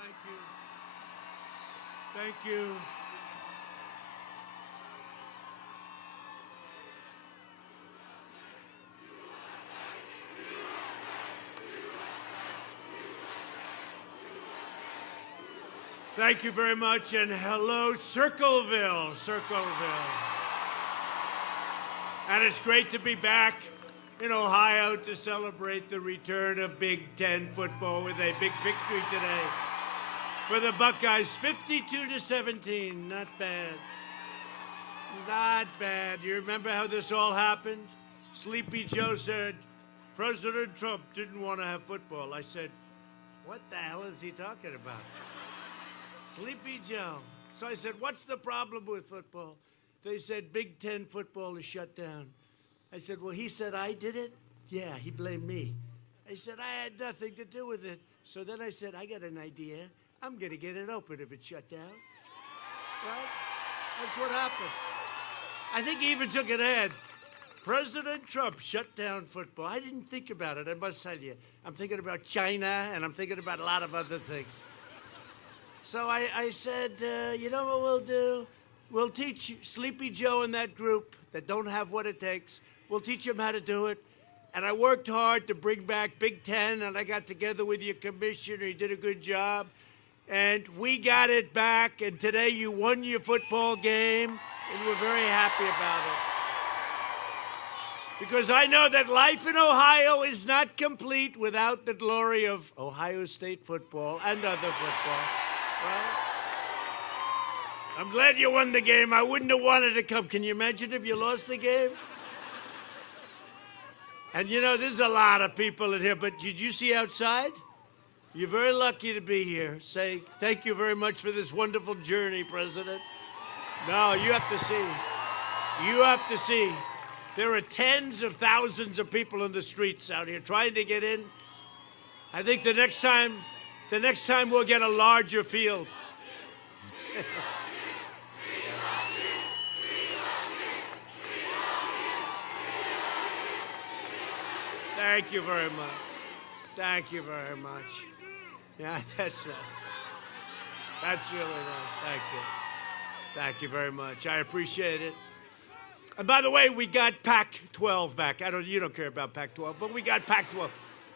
Thank you. Thank you. Thank you very much, and hello, Circleville. And it's great to be back in Ohio to celebrate the return of Big Ten football with a big victory today for the Buckeyes, 52-17. Not bad. Not bad. You remember how this all happened? Sleepy Joe said, President Trump didn't want to have football. I said, what the hell is he talking about? Sleepy Joe. So I said, what's the problem with football? They said, Big Ten football is shut down. I said, well, he said I did it? Yeah, he blamed me. I said, I had nothing to do with it. So then I said, I got an idea. I'm going to get it open if it's shut down. Right? That's what happened. I think he even took an ad. President Trump shut down football. I didn't think about it, I must tell you. I'm thinking about China, and I'm thinking about a lot of other things. So I said, you know what we'll do? We'll teach Sleepy Joe and that group that don't have what it takes. We'll teach them how to do it. And I worked hard to bring back Big Ten, and I got together with your commissioner. He did a good job. And we got it back, and today you won your football game, and we're very happy about it. Because I know that life in Ohio is not complete without the glory of Ohio State football and other football. Right? I'm glad you won the game. I wouldn't have wanted to come. Can you imagine if you lost the game? And you know, there's a lot of people in here, but did you see outside? You're very lucky to be here. Say, thank you very much for this wonderful journey, President. No, you have to see. You have to see. There are tens of thousands of people in the streets out here trying to get in. I think the next time we'll get a larger field. Thank you very much. Thank you very much. Yeah, that's really nice. Thank you. Thank you very much. I appreciate it. And by the way, we got Pac-12 back. You don't care about Pac-12, but we got Pac-12.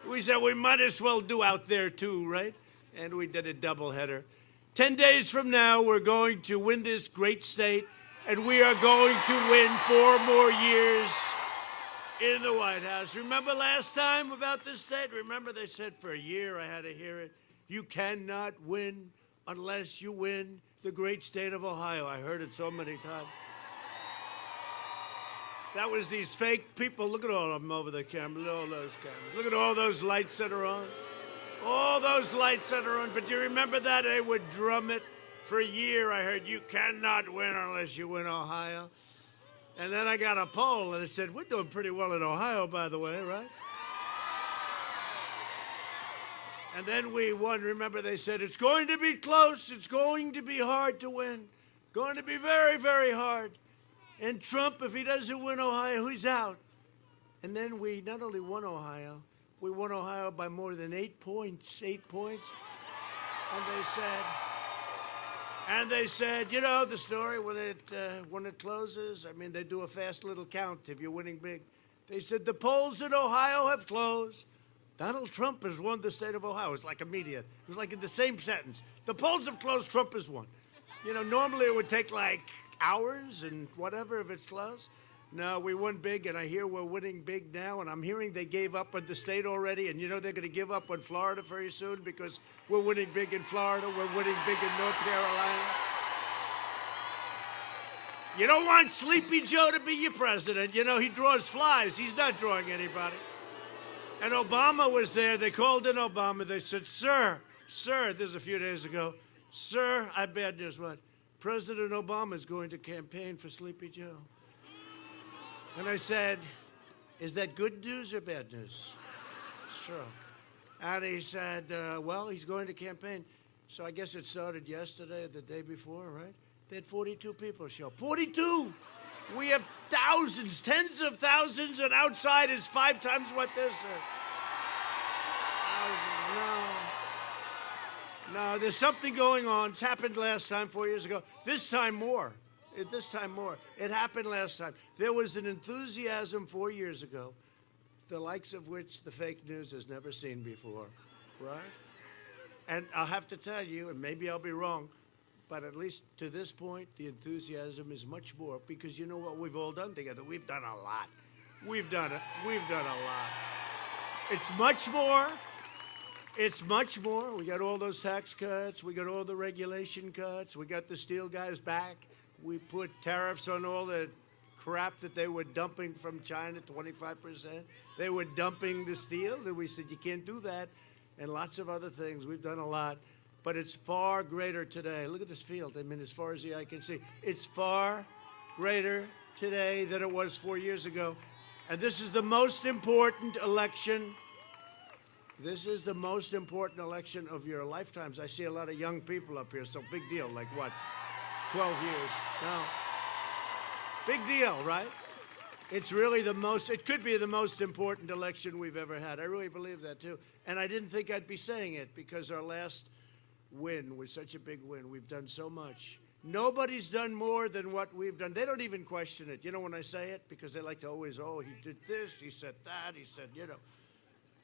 We said we might as well do out there too, right? And we did a doubleheader. 10 days from now, we're going to win this great state, and we are going to win 4 more years in the White House. Remember last time about this state? Remember they said for a year, I had to hear it, you cannot win unless you win the great state of Ohio. I heard it so many times. That was these fake people. Look at all of them over the camera. Look at all those cameras. Look at all those lights that are on. All those lights that are on. But you remember that? They would drum it for a year. I heard you cannot win unless you win Ohio. And then I got a poll, and it said, we're doing pretty well in Ohio, by the way, right? And then we won. Remember, they said, it's going to be close. It's going to be hard to win. Going to be very, very hard. And Trump, if he doesn't win Ohio, he's out. And then we not only won Ohio, we won Ohio by more than 8 points. 8 points. And they said, you know the story when it closes. I mean, they do a fast little count if you're winning big. They said the polls in Ohio have closed. Donald Trump has won the state of Ohio. It's like immediate. It was like in the same sentence. The polls have closed. Trump has won. You know, normally it would take like hours and whatever if it's close. No, we won big, and I hear we're winning big now, and I'm hearing they gave up on the state already, and you know they're going to give up on Florida very soon because we're winning big in Florida, we're winning big in North Carolina. You don't want Sleepy Joe to be your president. You know, he draws flies. He's not drawing anybody. And Obama was there. They called in Obama. They said, sir, this is a few days ago, sir, I have bad news. What? President Obama is going to campaign for Sleepy Joe. And I said, is that good news or bad news? Sure. And he said, well, he's going to campaign. So I guess it started yesterday or the day before, right? They had 42 people show up. 42! We have thousands, tens of thousands, and outside is 5 times what this is. No, there's something going on. It's happened last time, 4 years ago. This time more. This time more. It happened last time. There was an enthusiasm 4 years ago, the likes of which the fake news has never seen before, right? And I'll have to tell you, and maybe I'll be wrong, but at least to this point, the enthusiasm is much more, because you know what we've all done together? We've done a lot. We've done it. We've done a lot. It's much more. It's much more. We got all those tax cuts. We got all the regulation cuts. We got the steel guys back. We put tariffs on all the crap that they were dumping from China, 25%. They were dumping the steel, and we said, you can't do that, and lots of other things. We've done a lot, but it's far greater today. Look at this field. I mean, as far as the eye can see, it's far greater today than it was 4 years ago, and this is the most important election. This is the most important election of your lifetimes. I see a lot of young people up here, so big deal. Like what, 12 years? No. Big deal, right? It's really it could be the most important election we've ever had. I really believe that, too. And I didn't think I'd be saying it, because our last win was such a big win. We've done so much. Nobody's done more than what we've done. They don't even question it. You know, when I say it, because they like to always, oh, he did this, he said that, he said, you know.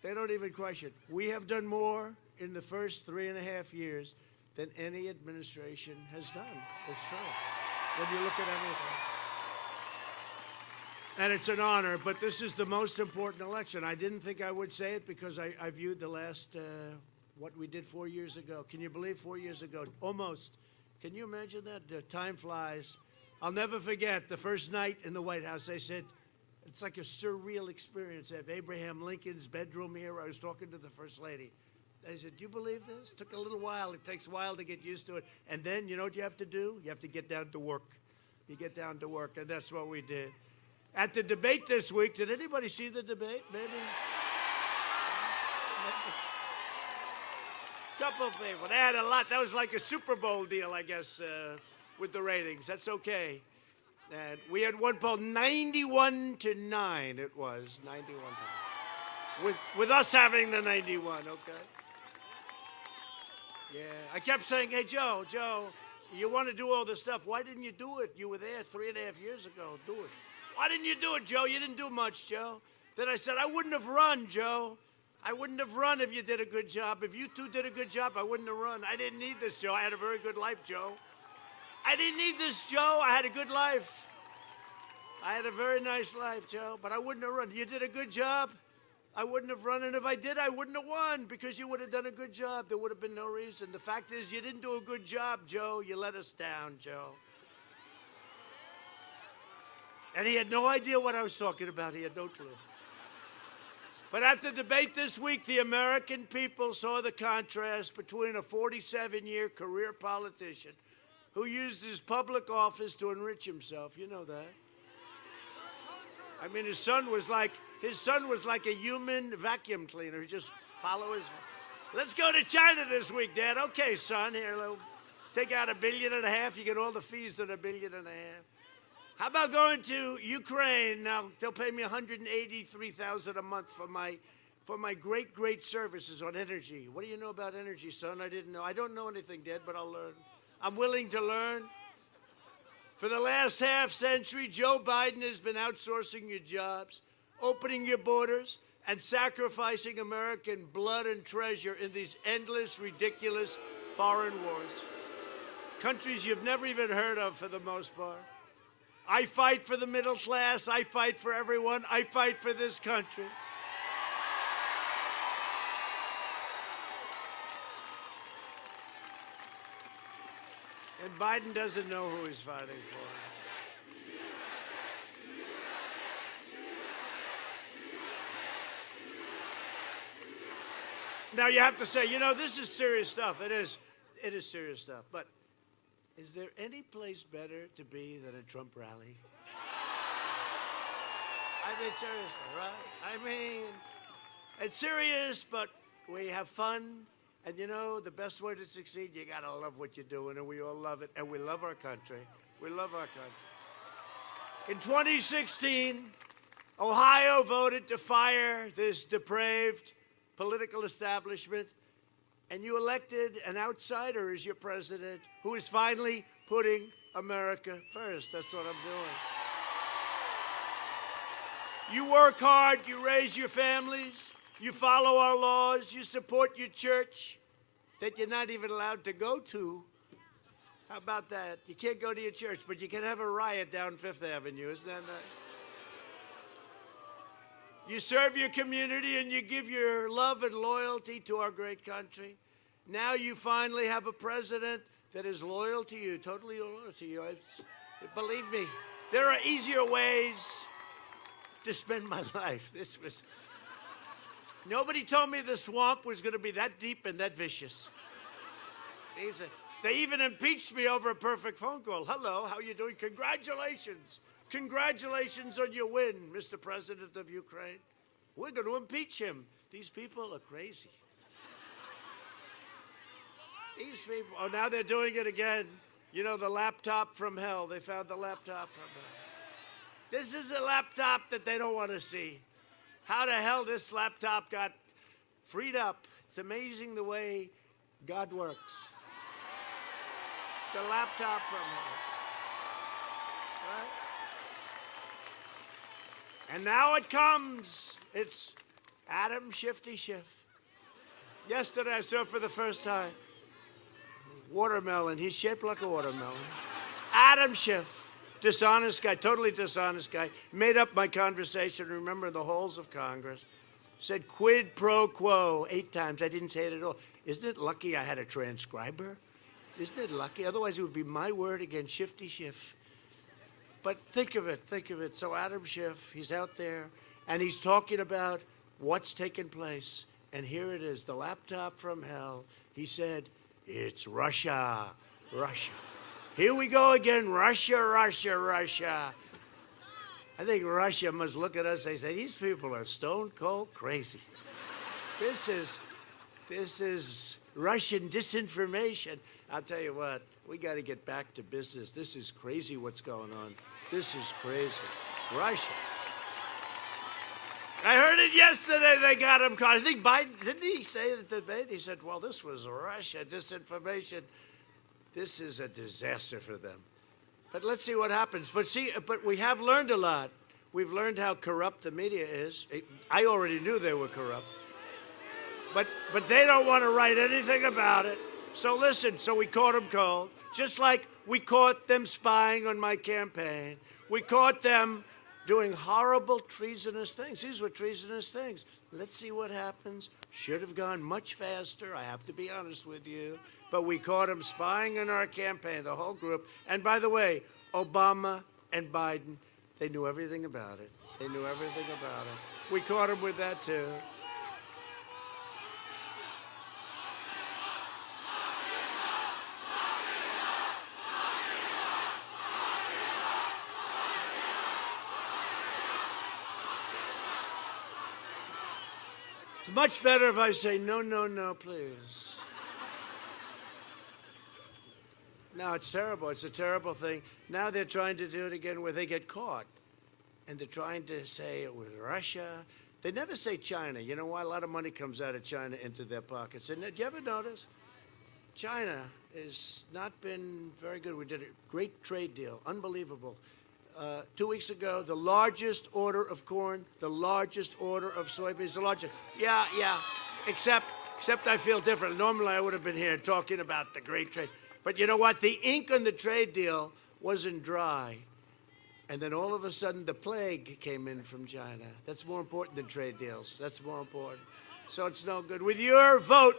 They don't even question. We have done more in the first 3.5 years than any administration has done. It's true. When you look at everything. And it's an honor, but this is the most important election. I didn't think I would say it, because I viewed the last, what we did 4 years ago. Can you believe 4 years ago? Almost. Can you imagine that? Time flies. I'll never forget the first night in the White House. They said, it's like a surreal experience. I have Abraham Lincoln's bedroom here. I was talking to the First Lady. I said, do you believe this? It took a little while. It takes a while to get used to it. And then, you know what you have to do? You have to get down to work. You get down to work, and that's what we did. At the debate this week, did anybody see the debate? Maybe? Couple of people. They had a lot. That was like a Super Bowl deal, I guess, with the ratings. That's okay. And we had one poll, 91 to 9 it was, 91 to 9. With us having the 91, okay? Yeah, I kept saying, hey, Joe, you want to do all this stuff. Why didn't you do it? You were there 3.5 years ago. Do it. Why didn't you do it, Joe? You didn't do much, Joe. Then I said, I wouldn't have run, Joe. I wouldn't have run if you did a good job. If you two did a good job, I wouldn't have run. I didn't need this, Joe. I had a very good life, Joe. I didn't need this, Joe. I had a good life. I had a very nice life, Joe, but I wouldn't have run. You did a good job. I wouldn't have run, and if I did, I wouldn't have won, because you would have done a good job. There would have been no reason. The fact is, you didn't do a good job, Joe. You let us down, Joe. And he had no idea what I was talking about. He had no clue. But at the debate this week, the American people saw the contrast between a 47-year career politician who used his public office to enrich himself. You know that. I mean, his son was like a human vacuum cleaner. He just follow his. Let's go to China this week, Dad. Okay, son. Here, take out $1.5 billion. You get all the fees on $1.5 billion. How about going to Ukraine? Now they'll pay me $183,000 a month for my great services on energy. What do you know about energy, son? I didn't know. I don't know anything, Dad, but I'll learn. I'm willing to learn. For the last half century, Joe Biden has been outsourcing your jobs, opening your borders, and sacrificing American blood and treasure in these endless, ridiculous foreign wars. Countries you've never even heard of for the most part. I fight for the middle class. I fight for everyone. I fight for this country. And Biden doesn't know who he's fighting for. Now you have to say, you know, this is serious stuff. It is serious stuff. But is there any place better to be than a Trump rally? I mean, seriously, right? I mean, it's serious, but we have fun. And you know, the best way to succeed, you gotta love what you're doing, and we all love it, and we love our country. We love our country. In 2016, Ohio voted to fire this depraved political establishment, And you elected an outsider as your president who is finally putting America first. That's what I'm doing. You work hard, you raise your families, you follow our laws, you support your church that you're not even allowed to go to. How about that? You can't go to your church, but you can have a riot down Fifth Avenue. Isn't that nice? You serve your community and you give your love and loyalty to our great country. Now you finally have a president that is loyal to you, totally loyal to you. Believe me, there are easier ways to spend my life. Nobody told me the swamp was going to be that deep and that vicious. They even impeached me over a perfect phone call. Hello, how you doing? Congratulations. Congratulations on your win, Mr. President of Ukraine. We're going to impeach him. These people are crazy. These people, oh, now they're doing it again. You know, the laptop from hell. They found the laptop from hell. This is a laptop that they don't want to see. How the hell this laptop got freed up. It's amazing the way God works. The laptop from hell. Right? And now it comes. It's Adam Shifty Schiff. Yesterday I saw it for the first time. Watermelon. He's shaped like a watermelon. Adam Schiff. Dishonest guy, totally dishonest guy. Made up my conversation, remember, in the halls of Congress. Said quid pro quo 8 times. I didn't say it at all. Isn't it lucky I had a transcriber? Isn't it lucky? Otherwise it would be my word against Shifty Schiff. But think of it. So Adam Schiff, he's out there, and he's talking about what's taking place. And here it is, the laptop from hell. He said, it's Russia, Russia. Here we go again, Russia, Russia, Russia. I think Russia must look at us and say, these people are stone cold crazy. This is Russian disinformation. I'll tell you what, we got to get back to business. This is crazy what's going on. This is crazy. Russia. I heard it yesterday, they got him caught. I think Biden, didn't he say at the debate? He said, well, this was Russia disinformation. This is a disaster for them. But let's see what happens. But we have learned a lot. We've learned how corrupt the media is. I already knew they were corrupt. But they don't want to write anything about it. So listen, so we caught them cold. Just like we caught them spying on my campaign. We caught them doing horrible, treasonous things. These were treasonous things. Let's see what happens. Should have gone much faster, I have to be honest with you. But we caught them spying on our campaign, the whole group. And by the way, Obama and Biden, they knew everything about it. They knew everything about it. We caught them with that, too. It's much better if I say, no, no, no, please. No, it's terrible. It's a terrible thing. Now they're trying to do it again where they get caught. And they're trying to say it was Russia. They never say China. You know why? A lot of money comes out of China into their pockets. And did you ever notice? China has not been very good. We did a great trade deal. Unbelievable. 2 weeks ago, the largest order of corn, the largest order of soybeans, the largest. Yeah. Except I feel different. Normally, I would have been here talking about the great trade. But you know what? The ink on the trade deal wasn't dry. And then all of a sudden, the plague came in from China. That's more important than trade deals. That's more important. So it's no good. With your vote,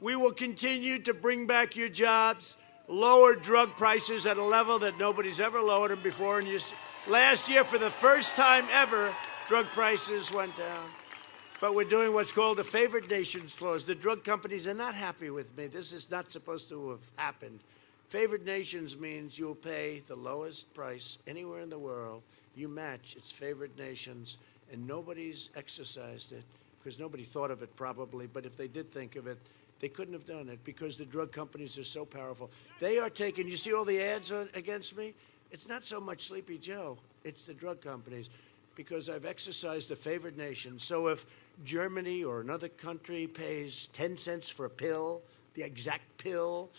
we will continue to bring back your jobs, lower drug prices at a level that nobody's ever lowered them before. And last year, for the first time ever, drug prices went down. But we're doing what's called a favored nations clause. The drug companies are not happy with me. This is not supposed to have happened. Favored nations means you'll pay the lowest price anywhere in the world. You match. It's favored nations. And nobody's exercised it because nobody thought of it probably. But if they did think of it, they couldn't have done it because the drug companies are so powerful. They are taking, you see all the ads against me? It's not so much Sleepy Joe. It's the drug companies because I've exercised the favored nation. So if Germany or another country pays 10 cents for a pill, the exact pill,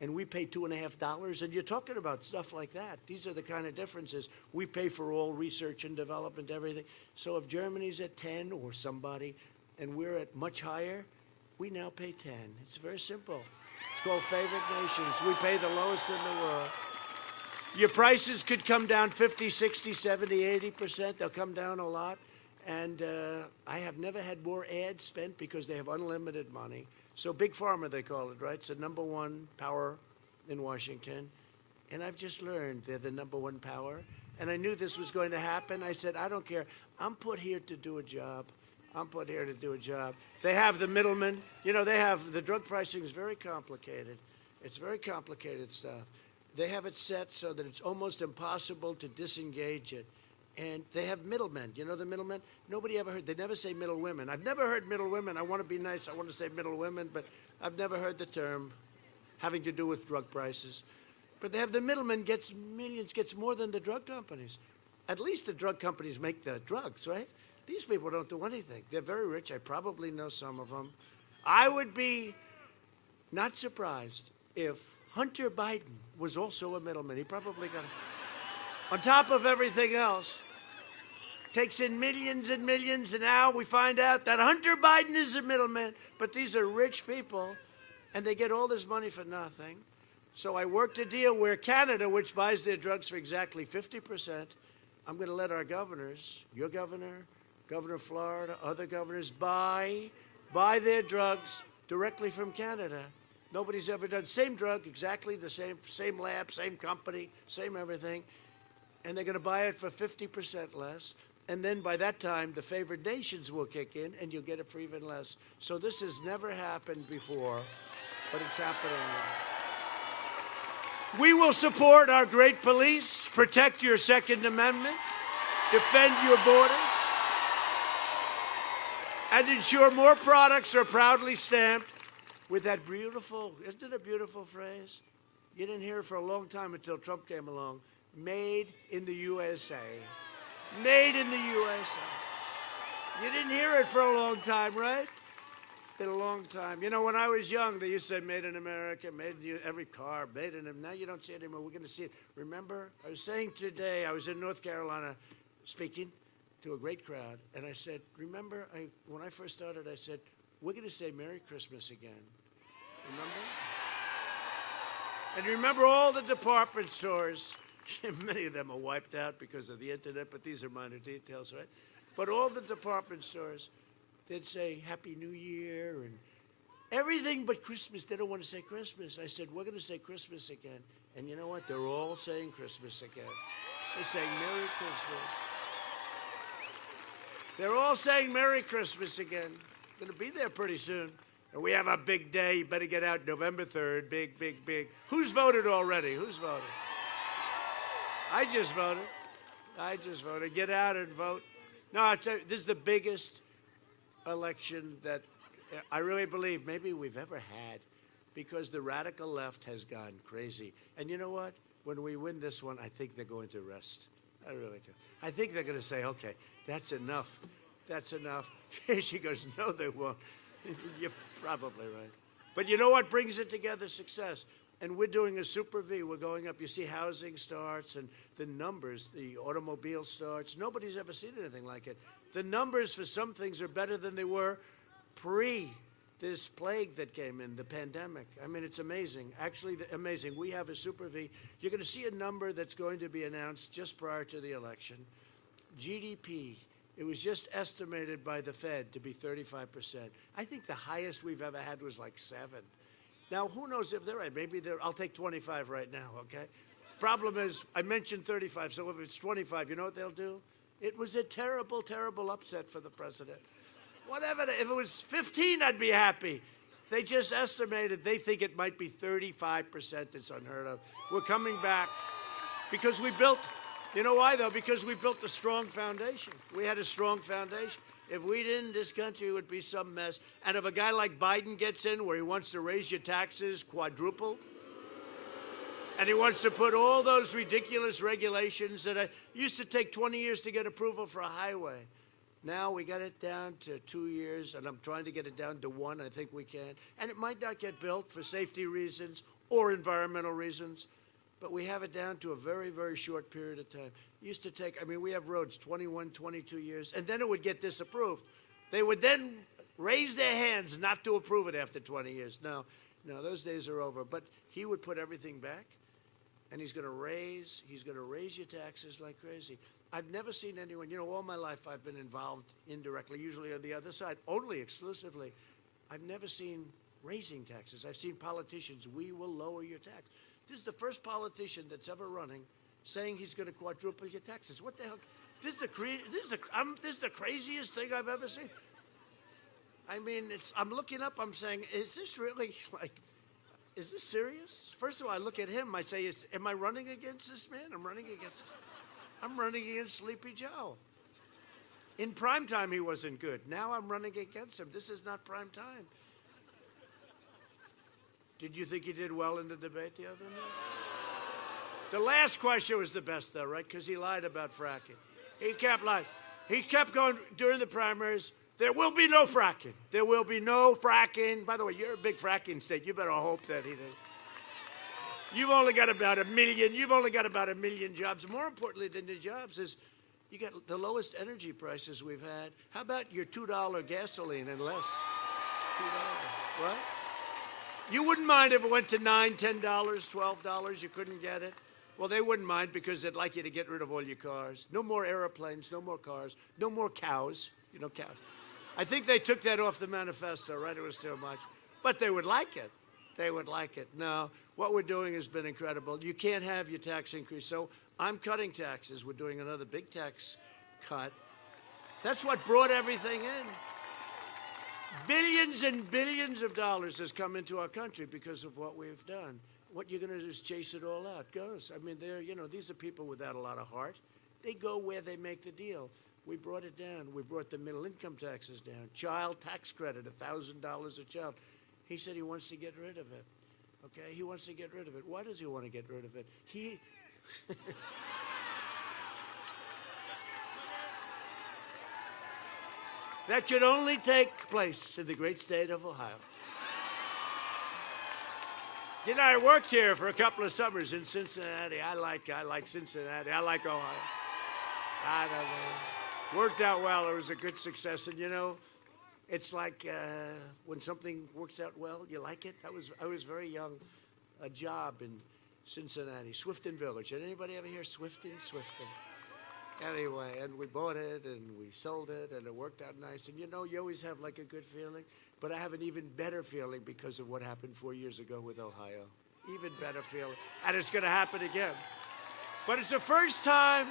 and we pay $2.50, and you're talking about stuff like that. These are the kind of differences. We pay for all research and development, everything. So if Germany's at 10 or somebody, and we're at much higher, we now pay 10. It's very simple. It's called favored nations. We pay the lowest in the world. Your prices could come down 50, 60, 70, 80%. They'll come down a lot. And I have never had more ads spent because they have unlimited money. So Big Pharma, they call it, right? It's the number one power in Washington. And I've just learned they're the number one power. And I knew this was going to happen. I said, I don't care. I'm put here to do a job. I'm put here to do a job. They have the middlemen. You know, they have the drug pricing is very complicated. It's very complicated stuff. They have it set so that it's almost impossible to disengage it. And they have middlemen. You know the middlemen? Nobody ever heard. They never say middle women. I've never heard middle women. I want to be nice. I want to say middle women, but I've never heard the term having to do with drug prices. But they have the middleman gets millions, gets more than the drug companies. At least the drug companies make the drugs, right? These people don't do anything. They're very rich. I probably know some of them. I would be not surprised if Hunter Biden was also a middleman. He probably got it. On top of everything else, takes in millions and millions, and now we find out that Hunter Biden is a middleman. But these are rich people, and they get all this money for nothing. So I worked a deal where Canada, which buys their drugs for exactly 50%, I'm going to let our governors, your governor, Governor of Florida, other governors, buy their drugs directly from Canada. Nobody's ever done. Same drug, exactly the same lab, same company, same everything. And they're going to buy it for 50% less. And then by that time, the favored nations will kick in, and you'll get it for even less. So this has never happened before, but it's happening now. We will support our great police, protect your Second Amendment, defend your borders, and ensure more products are proudly stamped with that beautiful, isn't it a beautiful phrase? You didn't hear it for a long time until Trump came along. Made in the USA. Made in the USA. You didn't hear it for a long time, right? Been a long time. You know, when I was young, they used to say made in America, made in every car, made in, now you don't see it anymore. We're going to see it. Remember, I was saying today, I was in North Carolina speaking to a great crowd, and I said, remember, when I first started, I said, we're going to say Merry Christmas again. Remember? And remember all the department stores. Many of them are wiped out because of the internet, but these are minor details, right? But all the department stores, they'd say Happy New Year and everything but Christmas. They don't want to say Christmas. I said, we're going to say Christmas again. And you know what? They're all saying Christmas again. They're saying Merry Christmas. They're all saying Merry Christmas again. Going to be there pretty soon. And we have a big day. You better get out November 3rd. Big, big, big. Who's voted already? Who's voted? I just voted. I just voted. Get out and vote. No, I tell you, this is the biggest election that I really believe maybe we've ever had, because the radical left has gone crazy. And you know what? When we win this one, I think they're going to rest. I really do. I think they're going to say, okay, that's enough. That's enough. She goes, no, they won't. You're probably right. But you know what brings it together? Success. And we're doing a super V. We're going up. You see housing starts and the numbers, the automobile starts. Nobody's ever seen anything like it. The numbers for some things are better than they were pre this plague that came in, the pandemic. I mean, it's amazing. Actually, amazing. We have a super V. You're going to see a number that's going to be announced just prior to the election. GDP. It was just estimated by the Fed to be 35%. I think the highest we've ever had was like 7. Now, who knows if they're right? Maybe they're, I'll take 25 right now, okay? Problem is, I mentioned 35, so if it's 25, you know what they'll do? It was a terrible, terrible upset for the president. Whatever, if it was 15, I'd be happy. They just estimated, they think it might be 35%. It's unheard of. We're coming back because we built, you know why though? Because we built a strong foundation. We had a strong foundation. If we didn't, this country would be some mess. And if a guy like Biden gets in where he wants to raise your taxes quadrupled, and he wants to put all those ridiculous regulations that used to take 20 years to get approval for a highway. Now we got it down to 2 years, and I'm trying to get it down to 1. I think we can. And it might not get built for safety reasons or environmental reasons, but we have it down to a very, very short period of time. It used to take, I mean, we have roads 21, 22 years, and then it would get disapproved. They would then raise their hands not to approve it after 20 years. No, those days are over. But he would put everything back, and he's going to raise your taxes like crazy. I've never seen anyone, all my life I've been involved indirectly, usually on the other side, only exclusively. I've never seen raising taxes. I've seen politicians, we will lower your tax. This is the first politician that's ever running saying he's going to quadruple your taxes. What the hell? This is the craziest thing I've ever seen. I mean, I'm looking up, I'm saying, is this really, is this serious? First of all, I look at him, I say, am I running against this man? I'm running against Sleepy Joe. In prime time, he wasn't good. Now I'm running against him. This is not prime time. Did you think he did well in the debate the other night? The last question was the best, though, right? Because he lied about fracking. He kept lying. He kept going during the primaries. There will be no fracking. There will be no fracking. By the way, you're a big fracking state. You better hope that he did. You've only got about 1 million. You've only got about 1 million jobs. More importantly than the jobs is you got the lowest energy prices we've had. How about your $2 gasoline and less? $2, right? You wouldn't mind if it went to $9, $10, $12. You couldn't get it. Well, they wouldn't mind because they'd like you to get rid of all your cars. No more airplanes, no more cars, no more cows. Cows. I think they took that off the manifesto, right? It was too much. But they would like it. They would like it. No, what we're doing has been incredible. You can't have your tax increase. So I'm cutting taxes. We're doing another big tax cut. That's what brought everything in. Billions and billions of dollars has come into our country because of what we've done. What you're going to do is chase it all out. Goes. I mean, these are people without a lot of heart. They go where they make the deal. We brought it down. We brought the middle income taxes down. Child tax credit, $1,000 a child. He said he wants to get rid of it. Okay, he wants to get rid of it. Why does he want to get rid of it? That could only take place in the great state of Ohio. I worked here for a couple of summers in Cincinnati. I like Cincinnati. I like Ohio. I don't know. Worked out well. It was a good success. And it's like when something works out well, you like it. I was very young. A job in Cincinnati, Swifton Village. Did anybody ever hear Swifton? Anyway, and we bought it and we sold it and it worked out nice. And you always have like a good feeling. But I have an even better feeling because of what happened 4 years ago with Ohio. Even better feeling. And it's going to happen again. But it's the first time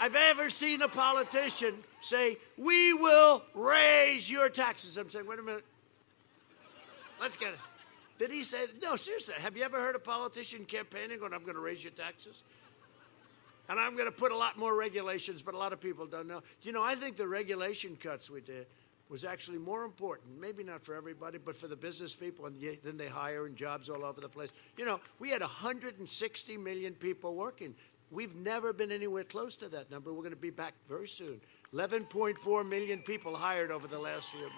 I've ever seen a politician say, we will raise your taxes. I'm saying, wait a minute. Let's get it. Did he say, no, seriously, have you ever heard a politician campaigning on, I'm going to raise your taxes? And I'm going to put a lot more regulations, but a lot of people don't know. I think the regulation cuts we did was actually more important, maybe not for everybody, but for the business people, and then they hire in jobs all over the place. We had 160 million people working. We've never been anywhere close to that number. We're going to be back very soon. 11.4 million people hired over the last year,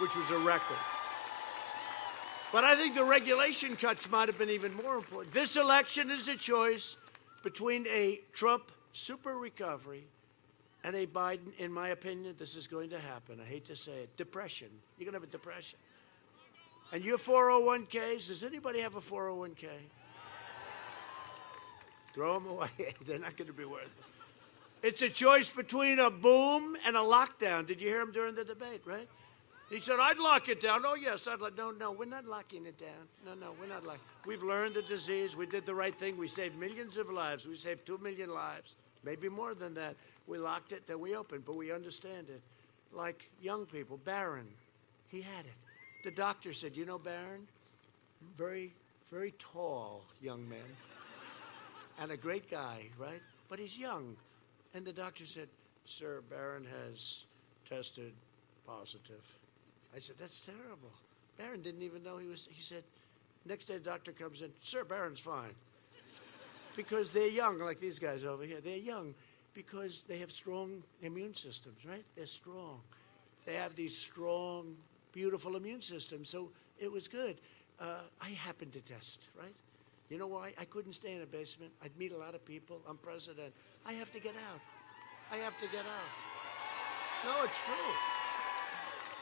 which was a record. But I think the regulation cuts might have been even more important. This election is a choice between a Trump super recovery and a Biden, in my opinion, this is going to happen. I hate to say it. Depression. You're going to have a depression. And your 401ks, does anybody have a 401k? Throw them away. They're not going to be worth it. It's a choice between a boom and a lockdown. Did you hear him during the debate, right? He said, I'd lock it down. Oh, yes, I'd like. No, we're not locking it down. No, we're not locking. We've learned the disease. We did the right thing. We saved millions of lives. We saved 2 million lives, maybe more than that. We locked it, then we opened, but we understand it. Like young people, Barron, he had it. The doctor said, Barron, very, very tall young man, and a great guy, right? But he's young. And the doctor said, sir, Barron has tested positive. I said, that's terrible. Barron didn't even know he said, next day the doctor comes in, sir, Barron's fine. Because they're young, like these guys over here. They're young Because they have strong immune systems, right? They're strong. They have these strong, beautiful immune systems. So it was good. I happened to test, right? You know why? I couldn't stay in a basement. I'd meet a lot of people. I'm president. I have to get out. I have to get out. No, it's true.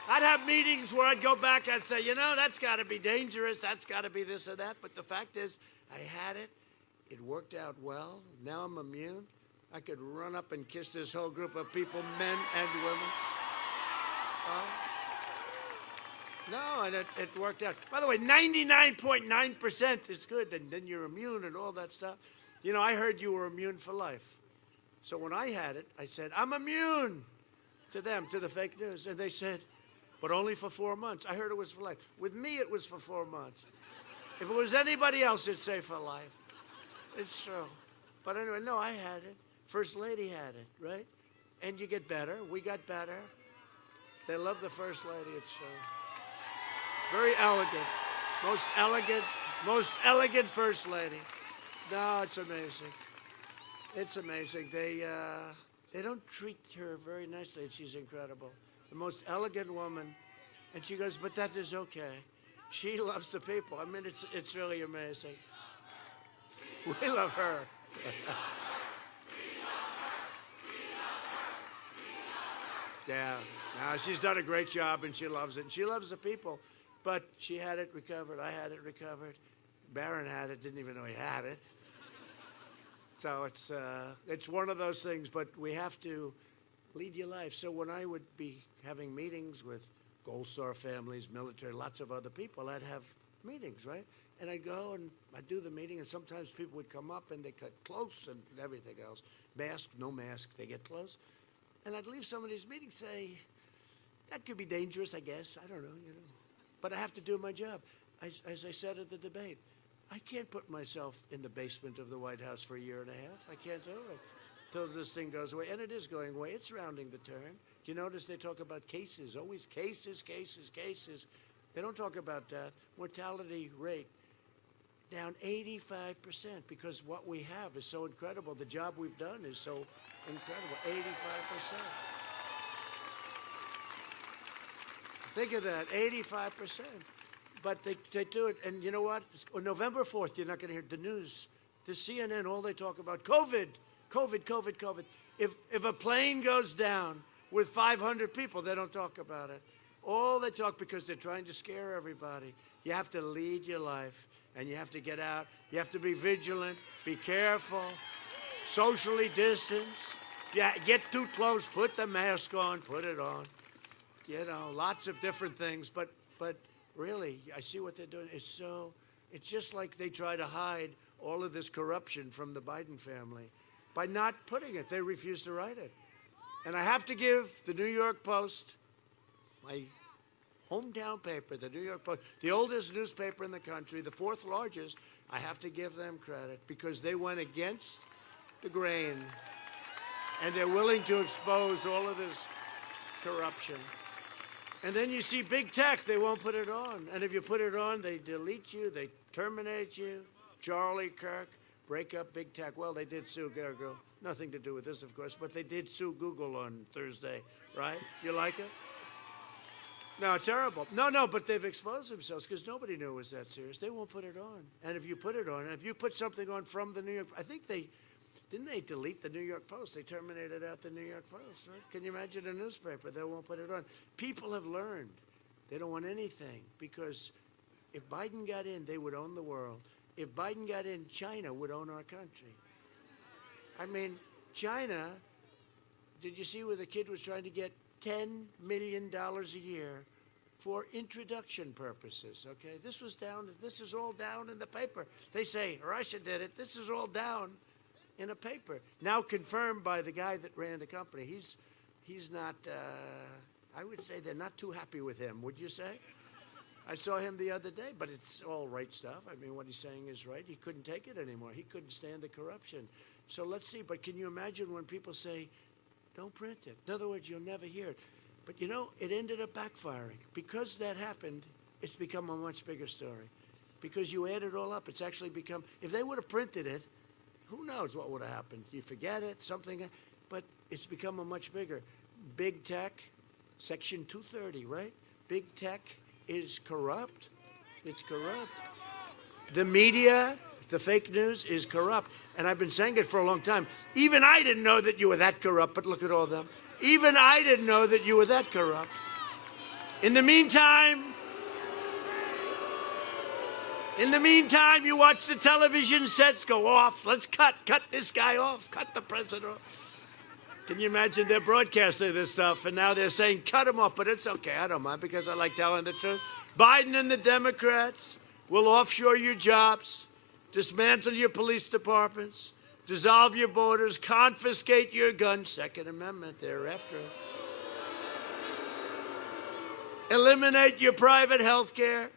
I'd have meetings where I'd go back, I'd say, you know, that's got to be dangerous. That's got to be this or that. But the fact is, I had it. It worked out well. Now I'm immune. I could run up and kiss this whole group of people, men and women. No, and it worked out. By the way, 99.9% is good, and then you're immune and all that stuff. You know, I heard you were immune for life. So when I had it, I said, I'm immune to them, to the fake news. And they said, but only for 4 months. I heard it was for life. With me, it was for 4 months. If it was anybody else, it'd say for life. It's true. But anyway, no, I had it. First Lady had it, right? And you get better. We got better. They love the First Lady. It's very elegant. Most elegant First Lady. No, it's amazing. It's amazing. They don't treat her very nicely, and she's incredible. The most elegant woman. And she goes, but that is okay. She loves the people. I mean, it's really amazing. We love her. Yeah, no, she's done a great job, and she loves it. And she loves the people. But she had it recovered. I had it recovered. Barron had it. Didn't even know he had it. So it's one of those things. But we have to lead your life. So when I would be having meetings with Gold Star families, military, lots of other people, I'd have meetings, right? And I'd go and I'd do the meeting, and sometimes people would come up and they cut close and everything else. Mask, no mask, they get close. And I'd leave some of these meetings, say, that could be dangerous, I guess. I don't know, you know. But I have to do my job. As I said at the debate, I can't put myself in the basement of the White House for a year and a half. I can't do it till this thing goes away. And it is going away. It's rounding the turn. Do you notice they talk about cases? Always cases, cases, cases. They don't talk about death. Mortality rate down 85% because what we have is so incredible. The job we've done is so incredible. 85%. Think of that, 85%. But they do it, and you know what? On November 4th, you're not going to hear the news. The CNN, all they talk about, COVID, COVID, COVID, COVID. If a plane goes down with 500 people, they don't talk about it. All they talk because they're trying to scare everybody. You have to lead your life, and you have to get out. You have to be vigilant, be careful, socially distance. Yeah, get too close, put the mask on, put it on. You know, lots of different things, but really, I see what they're doing. It's just like they try to hide all of this corruption from the Biden family by not putting it. They refuse to write it. And I have to give the New York Post, my hometown paper, the New York Post, the oldest newspaper in the country, the fourth largest, I have to give them credit because they went against the grain and they're willing to expose all of this corruption. And then you see big tech, they won't put it on. And if you put it on, they delete you, they terminate you. Charlie Kirk, break up big tech. Well, they did sue Google. Nothing to do with this, of course, but they did sue Google on Thursday, right? You like it? No, terrible. No, but they've exposed themselves because nobody knew it was that serious. They won't put it on. And if you put it on, and if you put something on from the New York, I think didn't they delete the New York Post? They terminated out the New York Post, right? Can you imagine a newspaper? They won't put it on. People have learned. They don't want anything because if Biden got in, they would own the world. If Biden got in, China would own our country. I mean, China, did you see where the kid was trying to get $10 million a year for introduction purposes, okay? This is all down in the paper. They say Russia did it. This is all down in a paper. Now confirmed by the guy that ran the company. He's not, I would say they're not too happy with him, would you say? I saw him the other day, but it's all right stuff. I mean, what he's saying is right. He couldn't take it anymore. He couldn't stand the corruption. So let's see, but can you imagine when people say, don't print it? In other words, you'll never hear it. But you know, it ended up backfiring. Because that happened, it's become a much bigger story. Because you add it all up, it's actually become, if they would have printed it, who knows what would have happened? You forget it, something. but it's become a much bigger. Big tech, Section 230, right? Big tech is corrupt. It's corrupt. The media, the fake news is corrupt. And I've been saying it for a long time. Even I didn't know that you were that corrupt, but look at all them. Even I didn't know that you were that corrupt. In the meantime, you watch the television sets go off. Let's cut this guy off, cut the president off. Can you imagine they're broadcasting this stuff, and now they're saying cut him off, but it's okay, I don't mind, because I like telling the truth. Biden and the Democrats will offshore your jobs, dismantle your police departments, dissolve your borders, confiscate your guns, Second Amendment, they're after it. Eliminate your private health care.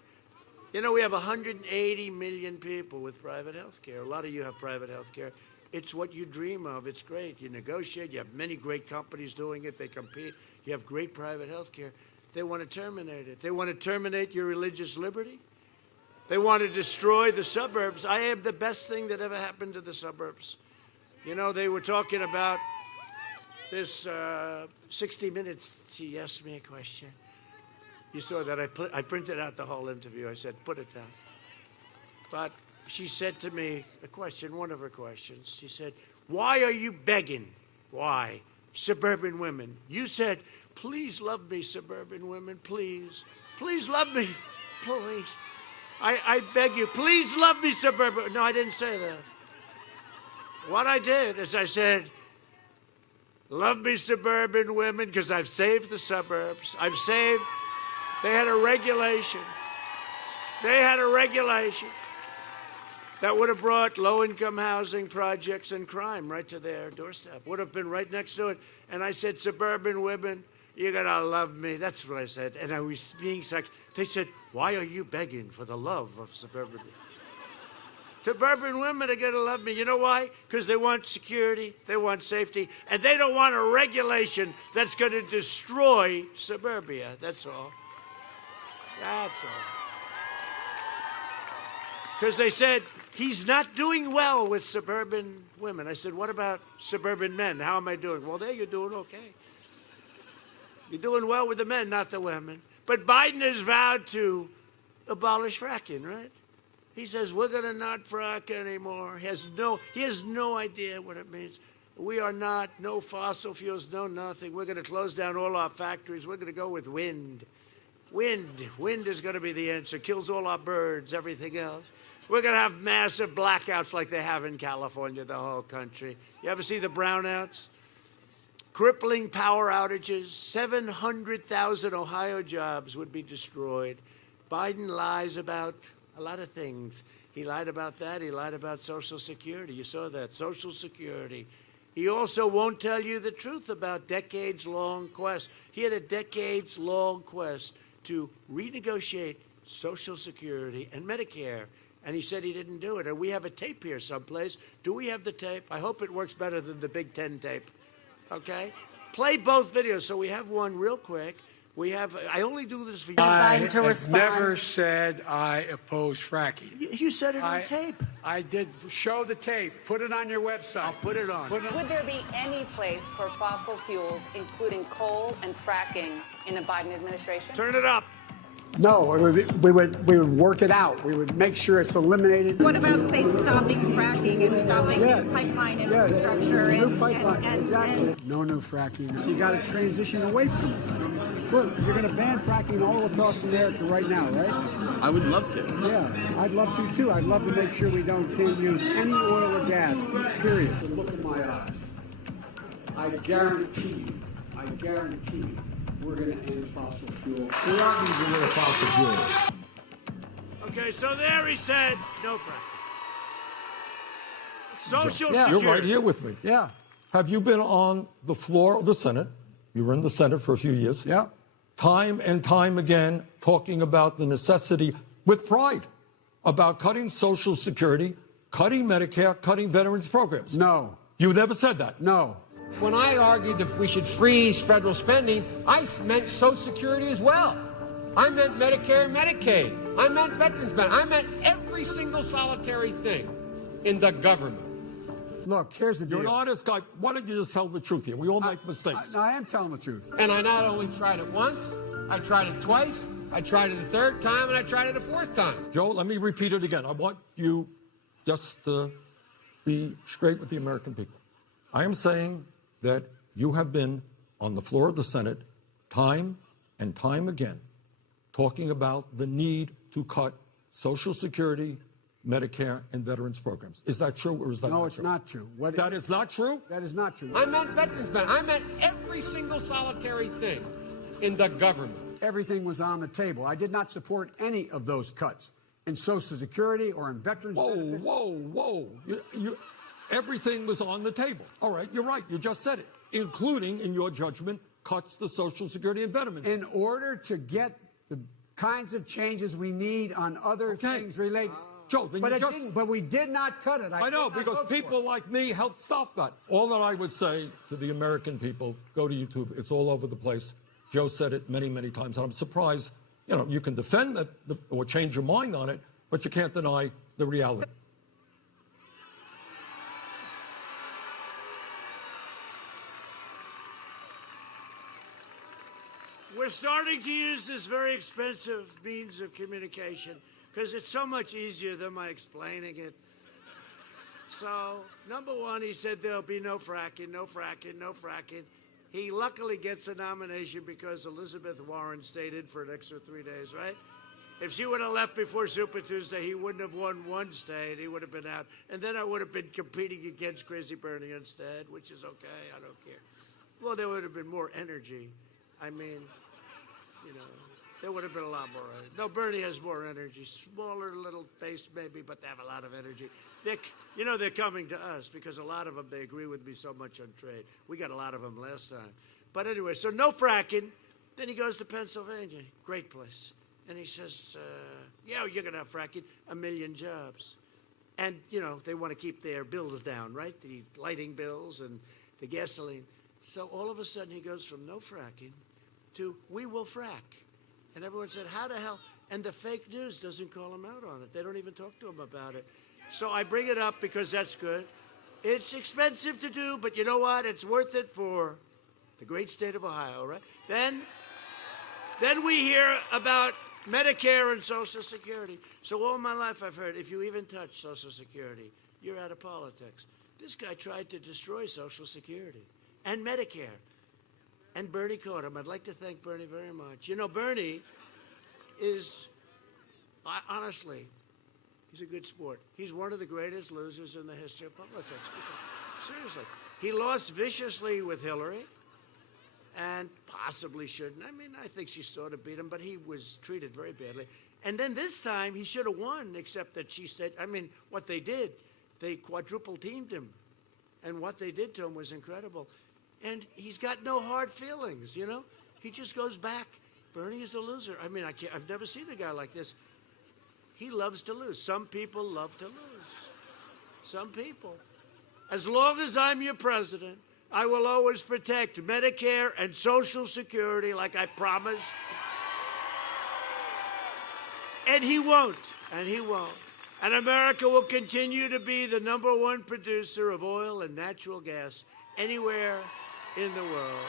You know, we have 180 million people with private health care. A lot of you have private health care. It's what you dream of. It's great. You negotiate. You have many great companies doing it. They compete. You have great private health care. They want to terminate it. They want to terminate your religious liberty. They want to destroy the suburbs. I am the best thing that ever happened to the suburbs. You know, they were talking about this 60 Minutes. She asked me a question. You saw that I printed out the whole interview. I said, put it down. But she said to me a question, one of her questions. She said, why are you begging? Why? Suburban women. You said, please love me, suburban women, please. Please love me, please. I beg you, please love me, suburban. No, I didn't say that. What I did is I said, love me, suburban women, because I've saved the suburbs. I've saved. They had a regulation. They had a regulation that would have brought low-income housing projects and crime right to their doorstep. Would have been right next to it. And I said, suburban women, you're going to love me. That's what I said. And I was being sarcastic. They said, why are you begging for the love of suburban women? Suburban women are going to love me. You know why? Because they want security, they want safety, and they don't want a regulation that's going to destroy suburbia. That's all. That's all. Because they said, he's not doing well with suburban women. I said, what about suburban men? How am I doing? Well, there you're doing okay. You're doing well with the men, not the women. But Biden has vowed to abolish fracking, right? He says, we're going to not frack anymore. He has no idea what it means. We are not, no fossil fuels, no nothing. We're going to close down all our factories. We're going to go with wind. Wind is going to be the answer. Kills all our birds, everything else. We're going to have massive blackouts like they have in California, the whole country. You ever see the brownouts? Crippling power outages. 700,000 Ohio jobs would be destroyed. Biden lies about a lot of things. He lied about that. He lied about Social Security. You saw that, Social Security. He also won't tell you the truth about decades-long quest. He had a decades-long quest to renegotiate Social Security and Medicare, and he said he didn't do it. And we have a tape here someplace. Do we have the tape? I hope it works better than the Big Ten tape, okay? Play both videos. So we have one real quick. We have, I only do this for you. I have never said I oppose fracking. You said it on tape. I did show the tape. Put it on your website. I'll put it on. Would there be any place for fossil fuels, including coal and fracking, in the Biden administration? Turn it up. No, we would work it out. We would make sure it's eliminated. What about, say, stopping fracking and stopping new pipeline infrastructure? Exactly. No new fracking. You got to transition away from it. Look, you're going to ban fracking all across America right now, right? I would love to. Yeah, I'd love to, too. I'd love to make sure we can't use any oil or gas, period. Look in my eyes. I guarantee you, we're going to end fossil fuels. We aren't going to get rid of fossil fuels. Okay, so there he said, no fracking. Social Yeah, Security. you're right here with me. Yeah. Have you been on the floor of the Senate? You were in the Senate for a few years. Yeah. Time and time again, talking about the necessity, with pride, about cutting Social Security, cutting Medicare, cutting veterans programs. No. You never said that. No. When I argued that we should freeze federal spending, I meant Social Security as well. I meant Medicare and Medicaid. I meant veterans benefits. I meant every single solitary thing in the government. Look, here's the deal. You're an honest guy. Why don't you just tell the truth here? We all make mistakes. I am telling the truth. And I not only tried it once, I tried it twice, I tried it a third time, and I tried it a fourth time. Joe, let me repeat it again. I want you just to be straight with the American people. I am saying that you have been on the floor of the Senate time and time again talking about the need to cut Social Security, Medicare, and veterans programs. Is that true or is that not true? No, it's not true. That is not true? That is not true. I meant veterans benefits. I meant every single solitary thing in the government. Everything was on the table. I did not support any of those cuts in Social Security or in veterans benefits. Whoa. Everything was on the table. All right, you're right. You just said it, including, in your judgment, cuts to Social Security and veterans. In order to get the kinds of changes we need on other things related. Joe, then But we did not cut it. I know, because people like me helped stop that. All that I would say to the American people, go to YouTube. It's all over the place. Joe said it many, many times, and I'm surprised. You know, you can defend that or change your mind on it, but you can't deny the reality. We're starting to use this very expensive means of communication because it's so much easier than my explaining it. So, number one, he said there'll be no fracking, no fracking, no fracking. He luckily gets a nomination because Elizabeth Warren stayed in for an extra 3 days, right? If she would have left before Super Tuesday, he wouldn't have won one state. He would have been out. And then I would have been competing against Crazy Bernie instead, which is okay. I don't care. Well, there would have been more energy. I mean, you know, there would have been a lot more energy. No, Bernie has more energy. Smaller little face maybe, but they have a lot of energy. They're coming to us because a lot of them, they agree with me so much on trade. We got a lot of them last time. But anyway, so no fracking. Then he goes to Pennsylvania. Great place. And he says, yeah, you're going to have fracking, 1 million jobs. And, you know, they want to keep their bills down, right? The lighting bills and the gasoline. So all of a sudden he goes from no fracking to we will frack. And everyone said, how the hell? And the fake news doesn't call him out on it. They don't even talk to him about it. So I bring it up because that's good. It's expensive to do, but you know what? It's worth it for the great state of Ohio, right? Then we hear about Medicare and Social Security. So all my life I've heard, if you even touch Social Security, you're out of politics. This guy tried to destroy Social Security and Medicare. And Bernie caught him. I'd like to thank Bernie very much. You know, Bernie is, honestly, he's a good sport. He's one of the greatest losers in the history of politics. Seriously. He lost viciously with Hillary and possibly shouldn't. I mean, I think she sort of beat him, but he was treated very badly. And then this time, he should have won, except that she said, I mean, what they did, they quadruple teamed him. And what they did to him was incredible. And he's got no hard feelings, you know? He just goes back. Bernie is a loser. I mean, I've never seen a guy like this. He loves to lose. Some people love to lose. Some people. As long as I'm your president, I will always protect Medicare and Social Security like I promised. And he won't. And he won't. And America will continue to be the #1 producer of oil and natural gas anywhere in the world.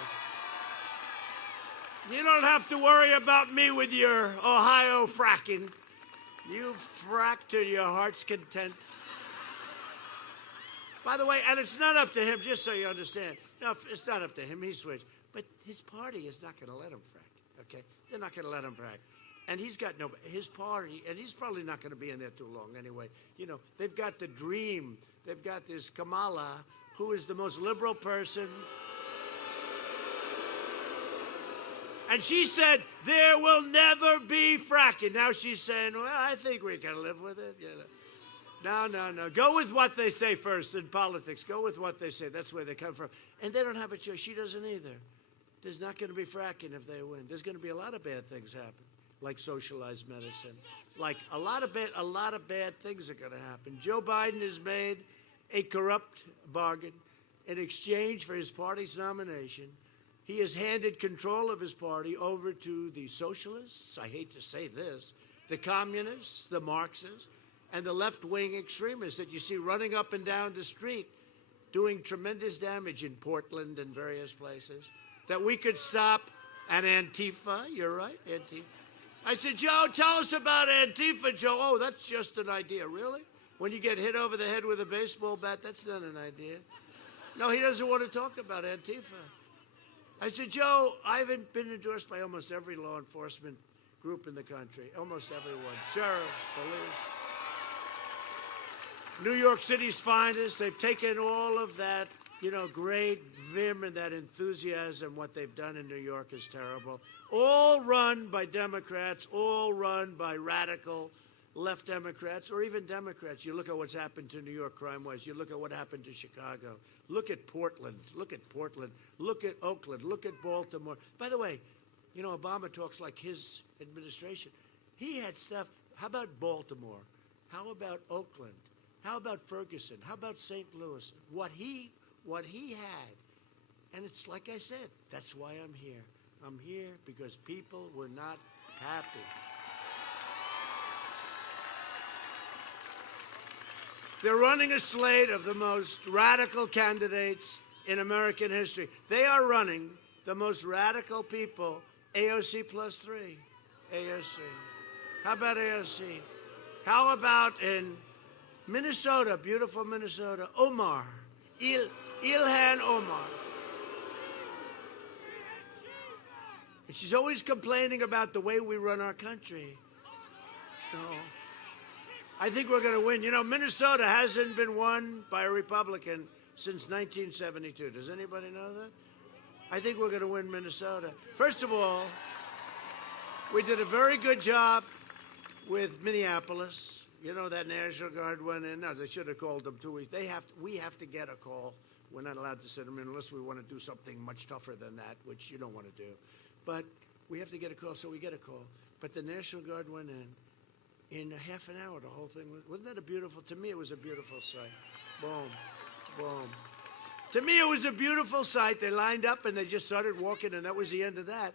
You don't have to worry about me with your Ohio fracking. You frack to your heart's content. By the way, and it's not up to him, just so you understand. No, it's not up to him. He switched. But his party is not going to let him frack, okay? They're not going to let him frack. And he's got his party, and he's probably not going to be in there too long anyway. You know, they've got the dream. They've got this Kamala, who is the most liberal person. And she said, there will never be fracking. Now she's saying, well, I think we can live with it. You know. No. Go with what they say first in politics. Go with what they say. That's where they come from. And they don't have a choice. She doesn't either. There's not going to be fracking if they win. There's going to be a lot of bad things happen, like socialized medicine. Like a lot of bad things are going to happen. Joe Biden has made a corrupt bargain in exchange for his party's nomination. He has handed control of his party over to the socialists, I hate to say this, the communists, the Marxists, and the left-wing extremists that you see running up and down the street doing tremendous damage in Portland and various places, that we could stop an Antifa. You're right, Antifa. I said, Joe, tell us about Antifa, Joe. Oh, that's just an idea. Really? When you get hit over the head with a baseball bat, that's not an idea. No, he doesn't want to talk about Antifa. I said, Joe, I've been endorsed by almost every law enforcement group in the country. Almost everyone. Sheriffs, police. New York City's finest. They've taken all of that, great vim and that enthusiasm. What they've done in New York is terrible. All run by Democrats, all run by radical left Democrats, or even Democrats. You look at what's happened to New York crime-wise. You look at what happened to Chicago. Look at Portland. Look at Portland. Look at Oakland. Look at Baltimore. By the way, Obama talks like his administration. He had stuff. How about Baltimore? How about Oakland? How about Ferguson? How about St. Louis? What he had. And it's like I said, that's why I'm here. I'm here because people were not happy. They're running a slate of the most radical candidates in American history. They are running the most radical people, AOC plus 3. AOC. How about AOC? How about in Minnesota, beautiful Minnesota, Omar, Ilhan Omar. And she's always complaining about the way we run our country. No. I think we're going to win. Minnesota hasn't been won by a Republican since 1972. Does anybody know that? I think we're going to win Minnesota. First of all, we did a very good job with Minneapolis. That National Guard went in. No, they should have called them 2 weeks. We have to get a call. We're not allowed to send them in unless we want to do something much tougher than that, which you don't want to do. But we have to get a call, so we get a call. But the National Guard went in a half an hour. The whole thing wasn't that a beautiful? To me, it was a beautiful sight. Boom, boom. To me, it was a beautiful sight. They lined up and they just started walking, and that was the end of that.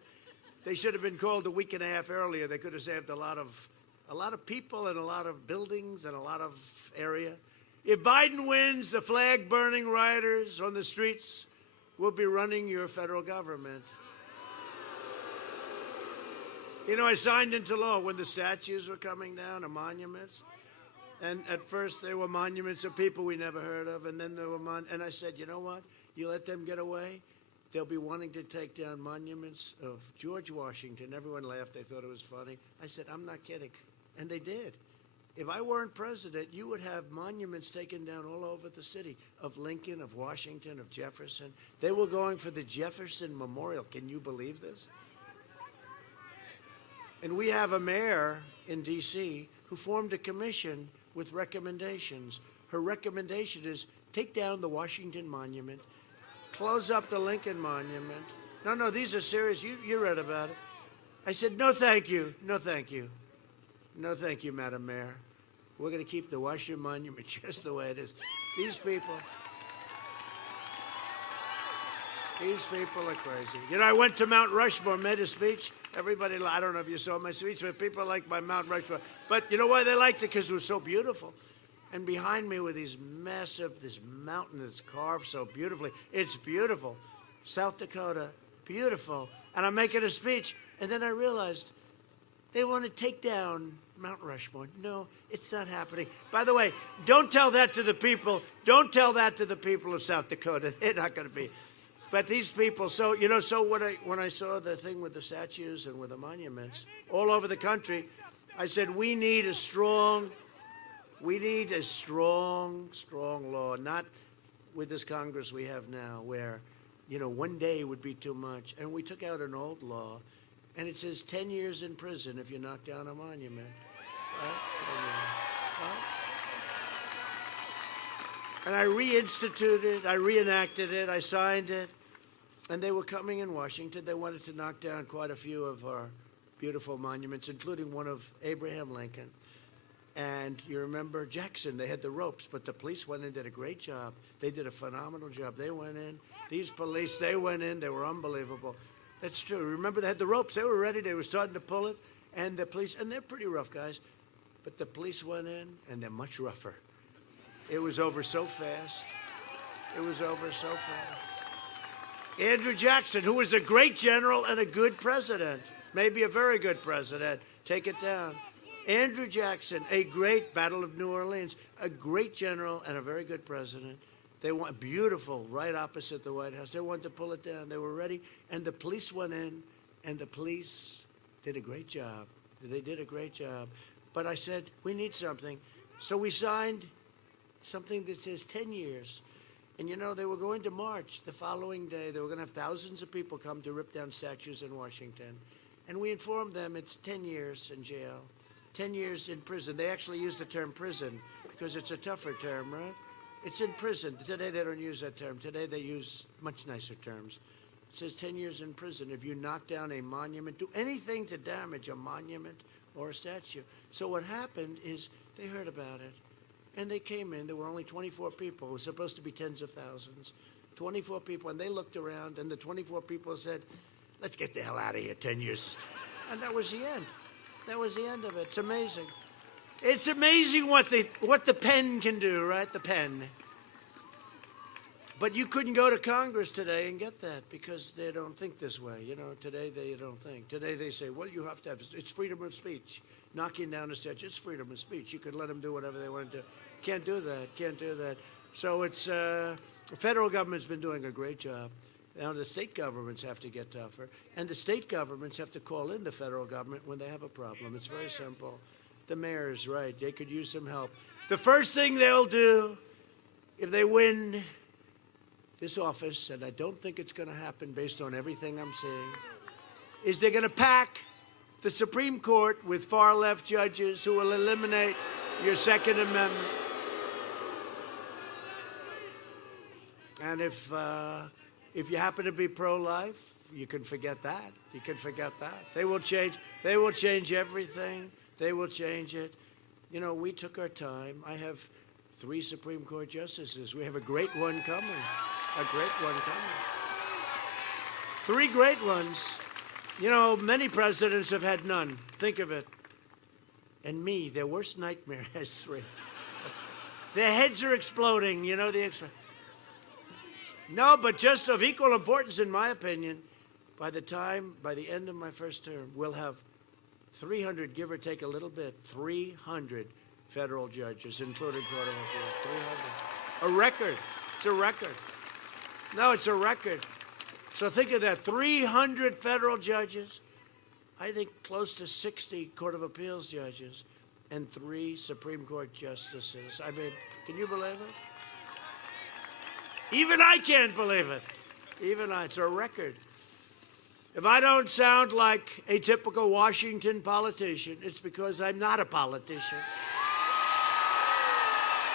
They should have been called a week and a half earlier. They could have saved a lot of people and a lot of buildings and a lot of area. If Biden wins, the flag-burning rioters on the streets will be running your federal government. I signed into law when the statues were coming down, the monuments. And at first, they were monuments of people we never heard of, and then there were and I said, you know what? You let them get away, they'll be wanting to take down monuments of George Washington. Everyone laughed. They thought it was funny. I said, I'm not kidding. And they did. If I weren't president, you would have monuments taken down all over the city of Lincoln, of Washington, of Jefferson. They were going for the Jefferson Memorial. Can you believe this? And we have a mayor in D.C. who formed a commission with recommendations. Her recommendation is take down the Washington Monument, close up the Lincoln Monument. No, these are serious. You read about it. I said, no, thank you. No, thank you. No, thank you, Madam Mayor. We're going to keep the Washington Monument just the way it is. These people are crazy. I went to Mount Rushmore, made a speech. Everybody, I don't know if you saw my speech, but people like my Mount Rushmore. But you know why they liked it? Because it was so beautiful. And behind me were this mountain that's carved so beautifully. It's beautiful. South Dakota, beautiful. And I'm making a speech, and then I realized they want to take down Mount Rushmore. No, it's not happening. By the way, don't tell that to the people. Don't tell that to the people of South Dakota. They're not going to be. But these people, so when I saw the thing with the statues and with the monuments all over the country, I said, we need a strong law, not with this Congress we have now where, one day would be too much. And we took out an old law, and it says 10 years in prison if you knock down a monument. Right? And I reinstituted, I reenacted it, I signed it, and they were coming in Washington. They wanted to knock down quite a few of our beautiful monuments, including one of Abraham Lincoln. And you remember Jackson, they had the ropes, but the police went in, did a great job. They did a phenomenal job. They went in, these police, they went in, they were unbelievable. That's true. Remember, they had the ropes, they were ready, they were starting to pull it, and the police, and they're pretty rough guys, but the police went in, and they're much rougher. It was over so fast. It was over so fast. Andrew Jackson, who was a great general and a good president, maybe a very good president. Take it down. Andrew Jackson, a great Battle of New Orleans, a great general and a very good president. They want beautiful, right opposite the White House. They wanted to pull it down. They were ready, and the police went in, and the police did a great job. They did a great job. But I said, we need something. So we signed something that says 10 years. And you know, they were going to march the following day. They were going to have thousands of people come to rip down statues in Washington. And we informed them it's 10 years in jail, 10 years in prison. They actually use the term prison because it's a tougher term, right? It's in prison. Today they don't use that term. Today they use much nicer terms. It says 10 years in prison if you knock down a monument, do anything to damage a monument or a statue. So what happened is they heard about it, and they came in. There were only 24 people. It was supposed to be tens of thousands. 24 people, and they looked around, and the 24 people said, let's get the hell out of here, 10 years. And that was the end. That was the end of it. It's amazing. It's amazing what the pen can do, right? The pen. But you couldn't go to Congress today and get that because they don't think this way. You know, today they don't think. Today they say, well, you have to have, it's freedom of speech. Knocking down a statue, it's freedom of speech. You could let them do whatever they want to do. Can't do that. Can't do that. So it's, the federal government's been doing a great job. Now the state governments have to get tougher. And the state governments have to call in the federal government when they have a problem. It's very simple. The mayor's right. They could use some help. The first thing they'll do if they win this office, and I don't think it's going to happen based on everything I'm seeing, is they're going to pack the Supreme Court with far-left judges who will eliminate your Second Amendment. And if you happen to be pro-life, you can forget that. You can forget that. They will change everything. They will change it. You know, we took our time. I have 3 Supreme Court justices. We have a great one coming. A great one coming. 3 great ones. You know, many presidents have had none. Think of it. And me, their worst nightmare has 3. Their heads are exploding, you know, No, but just of equal importance, in my opinion, by the end of my first term, we'll have 300, give or take a little bit, 300 federal judges, including Court of Appeals. 300. A record. It's a record. No, it's a record. So think of that, 300 federal judges, I think close to 60 Court of Appeals judges, and 3 Supreme Court justices. I mean, can you believe it? Even I can't believe it. Even I. It's a record. If I don't sound like a typical Washington politician, it's because I'm not a politician.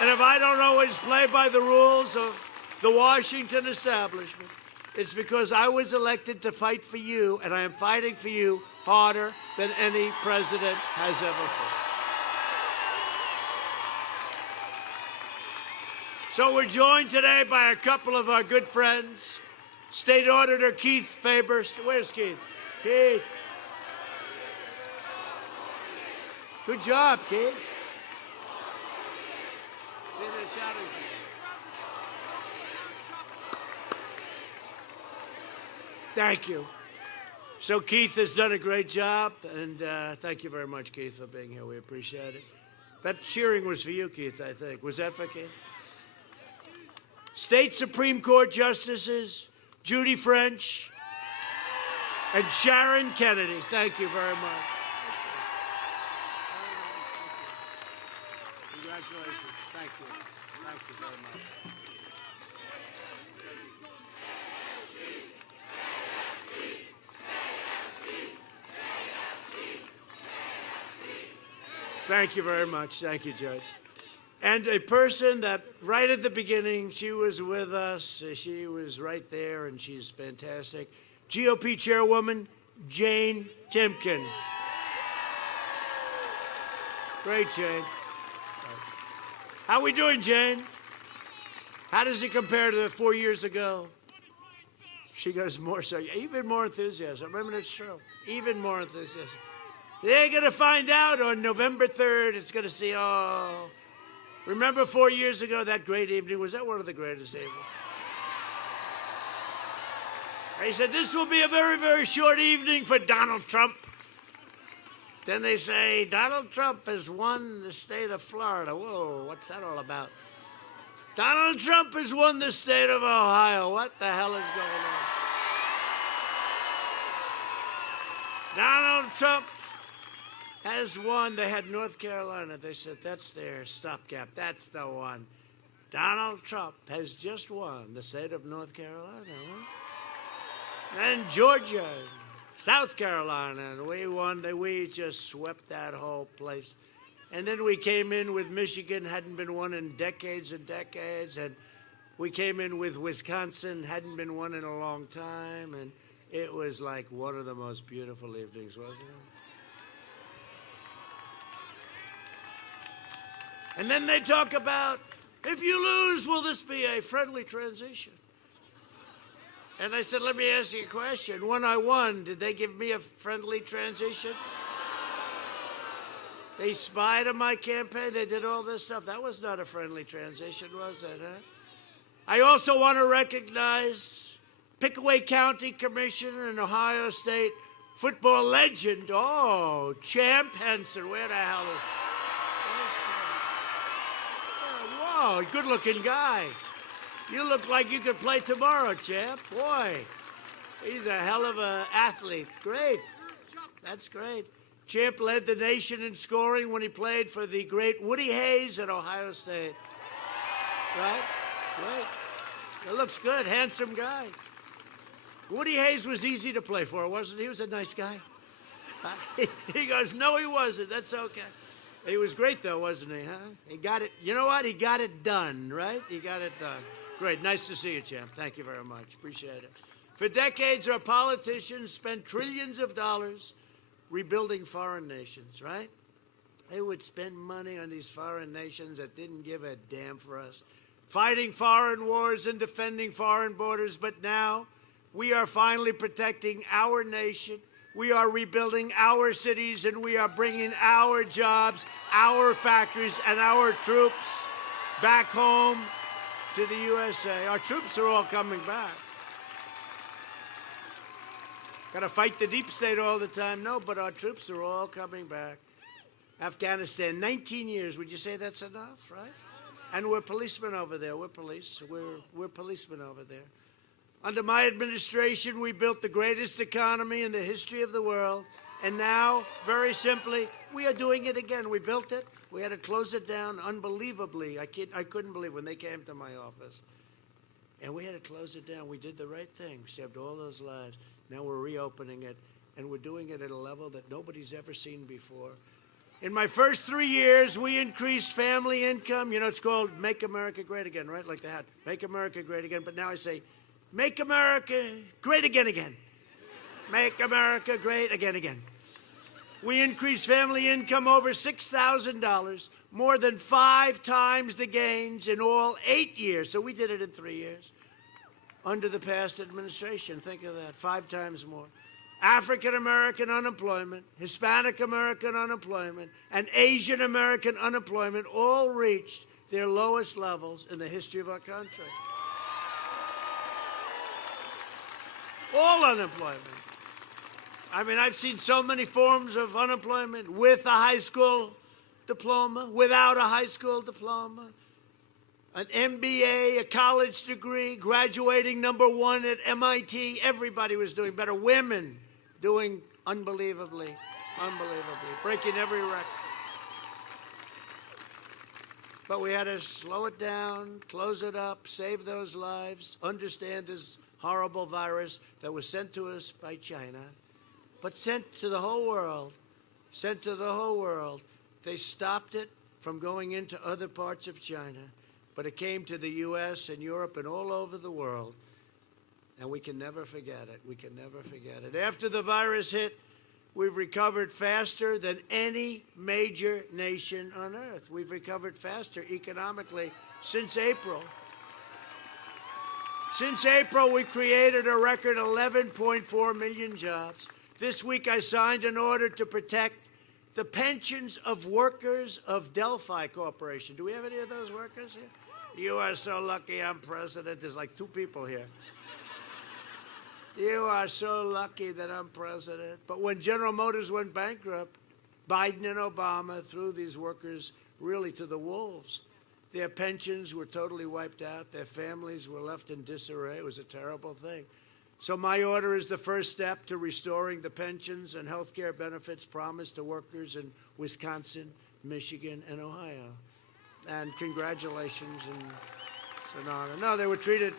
And if I don't always play by the rules of the Washington establishment, it's because I was elected to fight for you, and I am fighting for you harder than any president has ever fought. So we're joined today by a couple of our good friends. State Auditor Keith Faber. Where's Keith? Keith. Good job, Keith. See, they're shouting for you. Thank you. So Keith has done a great job, and thank you very much, Keith, for being here. We appreciate it. That cheering was for you, Keith, I think. Was that for Keith? State Supreme Court Justices Judy French and Sharon Kennedy. Thank you very much. Congratulations. Thank you. Thank you very much. Thank you very much. Thank you, Judge. And a person that right at the beginning, she was with us. She was right there, and she's fantastic. GOP Chairwoman Jane Timken. Great, Jane. How we doing, Jane? How does it compare to 4 years ago? She goes more so, even more enthusiasm. Remember, it's true. Even more enthusiasm. They're going to find out on November 3rd. It's going to see, oh. Remember 4 years ago, that great evening? Was that one of the greatest evenings? They said, this will be a very, very short evening for Donald Trump. Then they say, Donald Trump has won the state of Florida. Whoa, what's that all about? Donald Trump has won the state of Ohio. What the hell is going on? Donald Trump has won. They had North Carolina. They said, that's their stopgap. That's the one. Donald Trump has just won the state of North Carolina. And Georgia, South Carolina, and we won. We just swept that whole place. And then we came in with Michigan, hadn't been won in decades and decades. And we came in with Wisconsin, hadn't been won in a long time. And it was like one of the most beautiful evenings, wasn't it? And then they talk about, if you lose, will this be a friendly transition? And I said, let me ask you a question. When I won, did they give me a friendly transition? They spied on my campaign. They did all this stuff. That was not a friendly transition, was it, huh? I also want to recognize Pickaway County Commissioner and Ohio State football legend, Champ Henson. Where the hell is... Whoa, good-looking guy. You look like you could play tomorrow, Champ. Boy, he's a hell of an athlete. Great. That's great. Champ led the nation in scoring when he played for the great Woody Hayes at Ohio State. Right? Right. It looks good. Handsome guy. Woody Hayes was easy to play for, wasn't he? He was a nice guy. He goes, no, he wasn't. That's okay. He was great, though, wasn't he, huh? He got it. You know what? He got it done, right? He got it done. Great. Nice to see you, Champ. Thank you very much. Appreciate it. For decades, our politicians spent trillions of dollars rebuilding foreign nations, right? They would spend money on these foreign nations that didn't give a damn for us, fighting foreign wars and defending foreign borders. But now we are finally protecting our nation. We are rebuilding our cities, and we are bringing our jobs, our factories, and our troops back home to the USA. Our troops are all coming back. Got to fight the deep state all the time. No, but our troops are all coming back. Afghanistan, 19 years. Would you say that's enough, right? And we're policemen over there. We're police. We're policemen over there. Under my administration, we built the greatest economy in the history of the world. And now, very simply, we are doing it again. We built it. We had to close it down unbelievably. I couldn't believe when they came to my office. And we had to close it down. We did the right thing. We saved all those lives. Now we're reopening it, and we're doing it at a level that nobody's ever seen before. In my first 3 years, we increased family income. You know, it's called Make America Great Again, right? Like that. Make America Great Again. But now I say, Make America Great Again, again. Make America Great Again, again. We increased family income over $6,000, more than 5 times the gains in all 8 years. So we did it in 3 years. Under the past administration, think of that, 5 times more. African American unemployment, Hispanic American unemployment, and Asian American unemployment all reached their lowest levels in the history of our country. All unemployment. I mean, I've seen so many forms of unemployment with a high school diploma, without a high school diploma, an MBA, a college degree, graduating #1 at MIT. Everybody was doing better. Women doing unbelievably, breaking every record. But we had to slow it down, close it up, save those lives, understand this horrible virus that was sent to us by China, but sent to the whole world, They stopped it from going into other parts of China, but it came to the U.S. and Europe and all over the world, and we can never forget it. We can never forget it. After the virus hit, we've recovered faster than any major nation on earth. We've recovered faster economically since April. Since April, we created a record 11.4 million jobs. This week, I signed an order to protect the pensions of workers of Delphi Corporation. Do we have any of those workers here? You are so lucky I'm president. There's like 2 people here. You are so lucky that I'm president. But when General Motors went bankrupt, Biden and Obama threw these workers really to the wolves. Their pensions were totally wiped out. Their families were left in disarray. It was a terrible thing. So my order is the first step to restoring the pensions and health care benefits promised to workers in Wisconsin, Michigan, and Ohio. And congratulations, and it's an honor. No, they were treated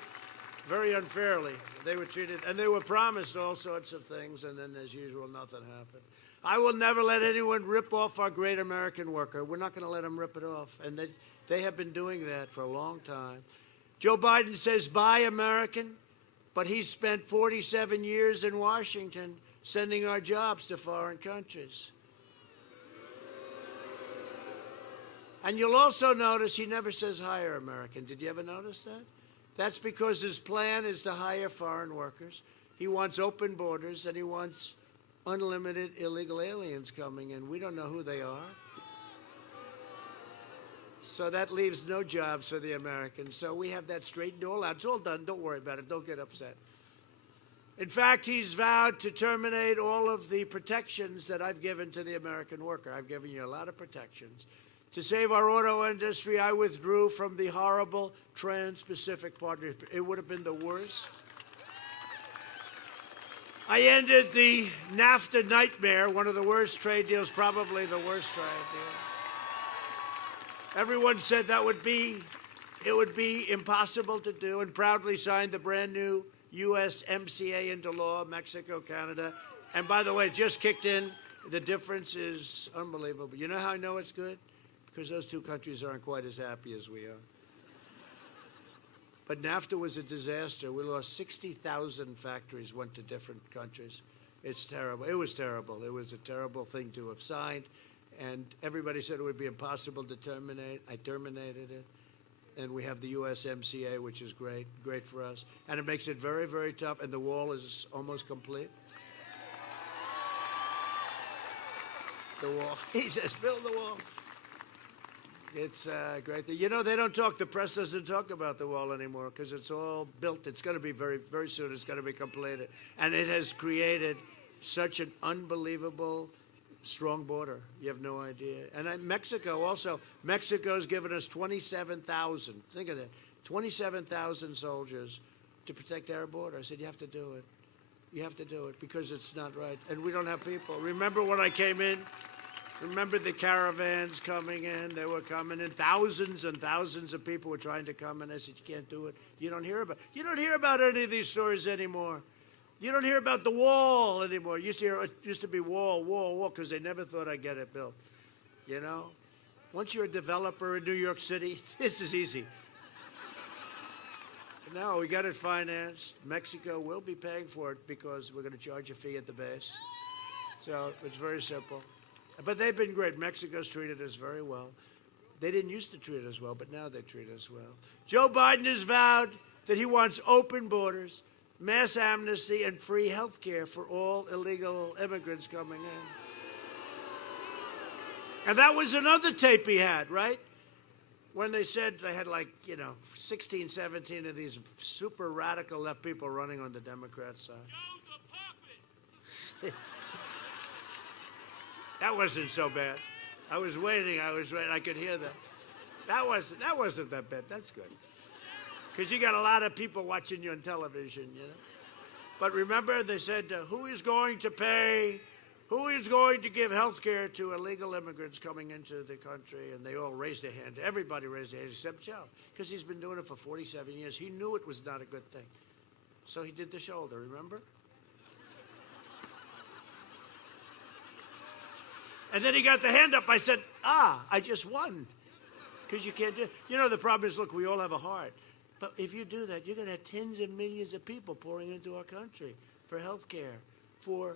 very unfairly. They were treated, and they were promised all sorts of things, and then, as usual, nothing happened. I will never let anyone rip off our great American worker. We're not going to let them rip it off, and they have been doing that for a long time. Joe Biden says, buy American, but he's spent 47 years in Washington sending our jobs to foreign countries. And you'll also notice he never says hire American. Did you ever notice that? That's because his plan is to hire foreign workers. He wants open borders, and he wants unlimited illegal aliens coming in. We don't know who they are. So that leaves no jobs for the Americans. So we have that straightened all out. It's all done. Don't worry about it. Don't get upset. In fact, he's vowed to terminate all of the protections that I've given to the American worker. I've given you a lot of protections. To save our auto industry, I withdrew from the horrible Trans-Pacific Partnership. It would have been the worst. I ended the NAFTA nightmare, one of the worst trade deals, probably the worst trade deal. Everyone said it would be impossible to do, and proudly signed the brand new USMCA into law, Mexico, Canada. And by the way, it just kicked in. The difference is unbelievable. You know how I know it's good? Because those two countries aren't quite as happy as we are. But NAFTA was a disaster. We lost 60,000 factories, went to different countries. It's terrible. It was terrible. It was a terrible thing to have signed. And everybody said it would be impossible to terminate. I terminated it. And we have the USMCA, which is great for us. And it makes it very, very tough. And the wall is almost complete. The wall. He says, build the wall. It's a great thing. You know, they don't talk, the press doesn't talk about the wall anymore because it's all built. It's going to be very, very soon. It's going to be completed. And it has created such an unbelievable strong border. You have no idea. And Mexico also. Mexico's given us 27,000. Think of that. 27,000 soldiers to protect our border. I said, you have to do it. You have to do it because it's not right. And we don't have people. Remember when I came in? Remember the caravans coming in? They were coming in. Thousands and thousands of people were trying to come in. I said, you can't do it. You don't hear about any of these stories anymore. You don't hear about the wall anymore. It used to be wall, because they never thought I'd get it built. You know? Once you're a developer in New York City, this is easy. No, we got it financed. Mexico will be paying for it because we're going to charge a fee at the base. So it's very simple. But they've been great. Mexico's treated us very well. They didn't used to treat us well, but now they treat us well. Joe Biden has vowed that he wants open borders, mass amnesty, and free health care for all illegal immigrants coming in. And that was another tape he had, right? When they said they had 16, 17 of these super radical left people running on the Democrat side. Joe's a puppet. That wasn't so bad. I was waiting. I could hear that. That wasn't that bad. That's good. Because you got a lot of people watching you on television, you know. But remember, they said, who is going to give health care to illegal immigrants coming into the country? And they all raised their hand. Everybody raised their hand except Joe, because he's been doing it for 47 years. He knew it was not a good thing. So he did the shoulder, remember? And then he got the hand up. I said, I just won. Because you can't do it. You know, the problem is, look, we all have a heart. But if you do that, you're going to have tens of millions of people pouring into our country for health care, for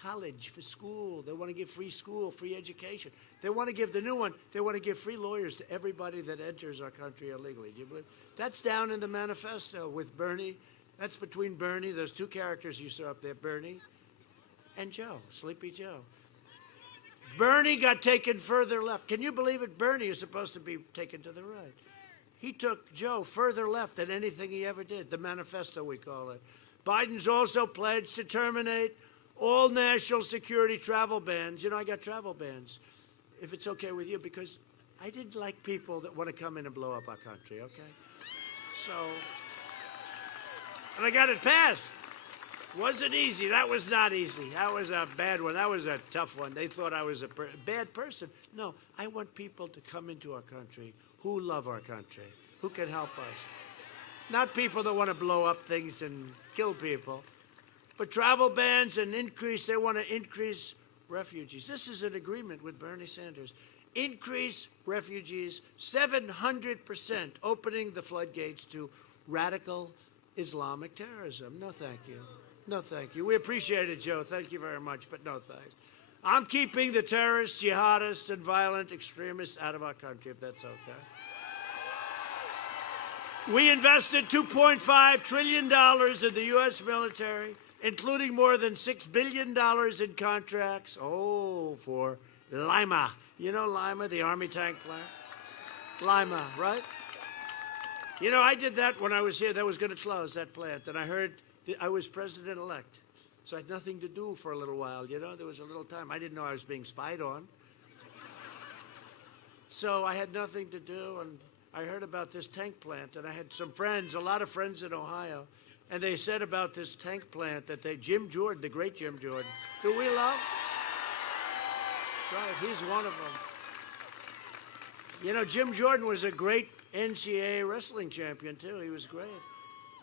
college, for school. They want to give free school, free education. They want to give the new one, they want to give free lawyers to everybody that enters our country illegally. Do you believe? That's down in the manifesto with Bernie. That's between Bernie, those two characters you saw up there, Bernie and Joe, Sleepy Joe. Bernie got taken further left. Can you believe it? Bernie is supposed to be taken to the right. He took Joe further left than anything he ever did. The manifesto, we call it. Biden's also pledged to terminate all national security travel bans. You know, I got travel bans, if it's okay with you, because I didn't like people that want to come in and blow up our country, okay? So, and I got it passed. Wasn't easy. That was not easy. That was a bad one. That was a tough one. They thought I was a bad person. No, I want people to come into our country who love our country, who can help us. Not people that want to blow up things and kill people. But travel bans and increase, they want to increase refugees. This is an agreement with Bernie Sanders. Increase refugees 700%, opening the floodgates to radical Islamic terrorism. No, thank you. No, thank you. We appreciate it, Joe. Thank you very much, but no thanks. I'm keeping the terrorists, jihadists, and violent extremists out of our country, if that's okay. We invested $2.5 trillion in the U.S. military, including more than $6 billion in contracts. Oh, for Lima. You know Lima, the Army tank plant? Lima, right? You know, I did that when I was here. That was going to close, that plant. And I heard I was president-elect. So I had nothing to do for a little while, you know? There was a little time. I didn't know I was being spied on. So I had nothing to do, and I heard about this tank plant, and I had some friends, a lot of friends in Ohio, and they said about this tank plant that Jim Jordan, the great Jim Jordan, who we love? Right, he's one of them. You know, Jim Jordan was a great NCAA wrestling champion, too. He was great.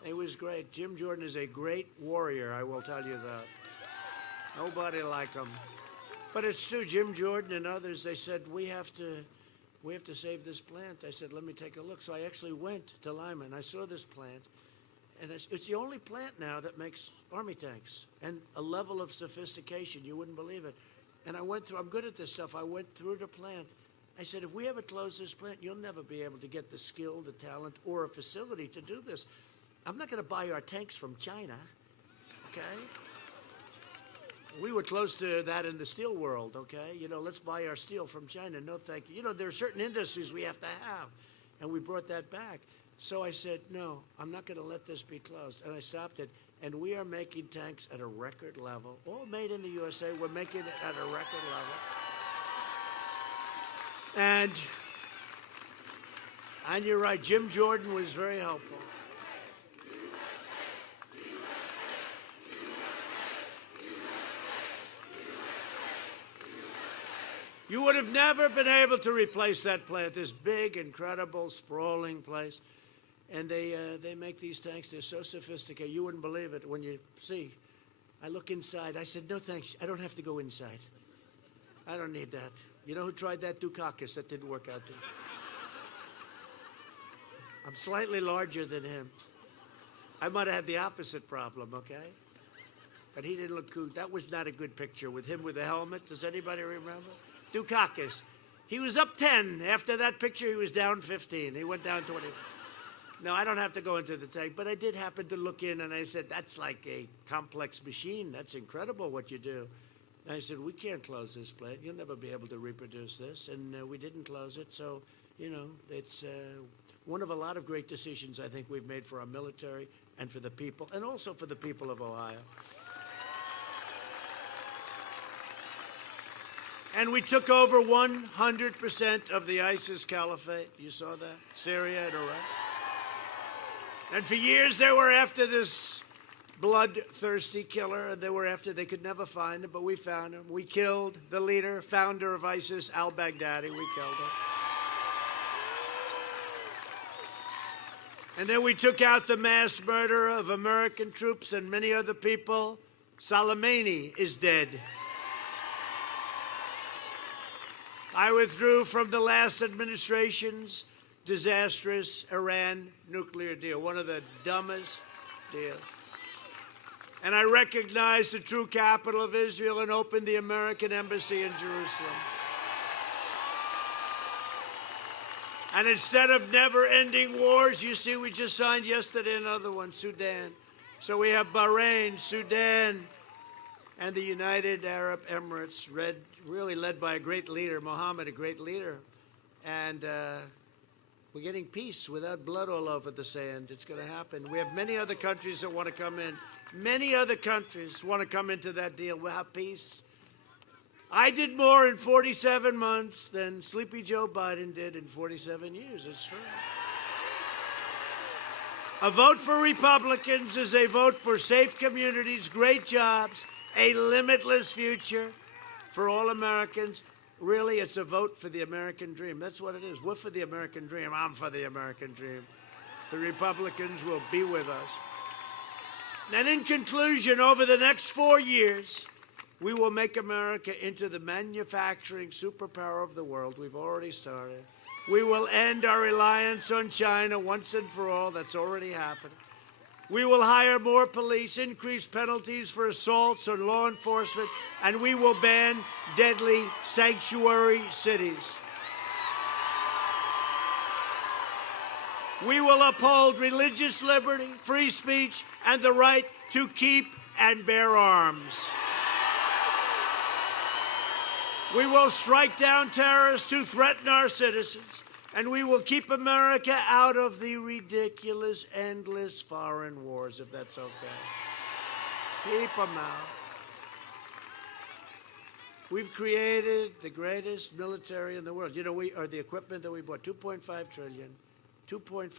He was great. Jim Jordan is a great warrior, I will tell you that. Nobody like him. But it's true, Jim Jordan and others, they said, we have to save this plant. I said, let me take a look. So I actually went to Lima, and I saw this plant. And it's the only plant now that makes Army tanks, and a level of sophistication, you wouldn't believe it. And I went through, I'm good at this stuff, I went through the plant. I said, if we ever close this plant, you'll never be able to get the skill, the talent, or a facility to do this. I'm not going to buy our tanks from China, okay? We were close to that in the steel world, okay? You know, let's buy our steel from China. No, thank you. You know, there are certain industries we have to have, and we brought that back. So I said, no, I'm not going to let this be closed. And I stopped it, and we are making tanks at a record level. All made in the USA. We're making it at a record level. And you're right, Jim Jordan was very helpful. You would have never been able to replace that plant, this big, incredible, sprawling place. And they make these tanks. They're so sophisticated. You wouldn't believe it when you see. I look inside. I said, no, thanks. I don't have to go inside. I don't need that. You know who tried that? Dukakis. That didn't work out. I'm slightly larger than him. I might have had the opposite problem, okay? But he didn't look cool. That was not a good picture with him with the helmet. Does anybody remember? Dukakis. He was up 10. After that picture, he was down 15. He went down 20. No, I don't have to go into the tank, but I did happen to look in, and I said, that's like a complex machine. That's incredible what you do. And I said, we can't close this plant. You'll never be able to reproduce this. And we didn't close it. So, you know, it's one of a lot of great decisions I think we've made for our military and for the people, and also for the people of Ohio. And we took over 100% of the ISIS caliphate. You saw that? Syria and Iraq. And for years they were after this bloodthirsty killer, and they could never find him, but we found him. We killed the leader, founder of ISIS, al-Baghdadi. We killed him. And then we took out the mass murder of American troops and many other people. Soleimani is dead. I withdrew from the last administration's disastrous Iran nuclear deal, one of the dumbest deals. And I recognized the true capital of Israel and opened the American embassy in Jerusalem. And instead of never-ending wars, you see, we just signed yesterday another one, Sudan. So we have Bahrain, Sudan, and the United Arab Emirates, really led by a great leader, Mohammed, a great leader. And We're getting peace without blood all over the sand. It's going to happen. We have many other countries that want to come in. Many other countries want to come into that deal. We'll have peace. I did more in 47 months than Sleepy Joe Biden did in 47 years. It's true. A vote for Republicans is a vote for safe communities, great jobs, a limitless future for all Americans. Really, it's a vote for the American dream. That's what it is. We're for the American dream. I'm for the American dream. The Republicans will be with us. And in conclusion, over the next 4 years, we will make America into the manufacturing superpower of the world. We've already started. We will end our reliance on China once and for all. That's already happened. We will hire more police, increase penalties for assaults on law enforcement, and we will ban deadly sanctuary cities. We will uphold religious liberty, free speech, and the right to keep and bear arms. We will strike down terrorists who threaten our citizens, and we will keep America out of the ridiculous, endless foreign wars, if that's okay. Keep them out. We've created the greatest military in the world. You know, the equipment that we bought, $2.5 trillion, 2.5.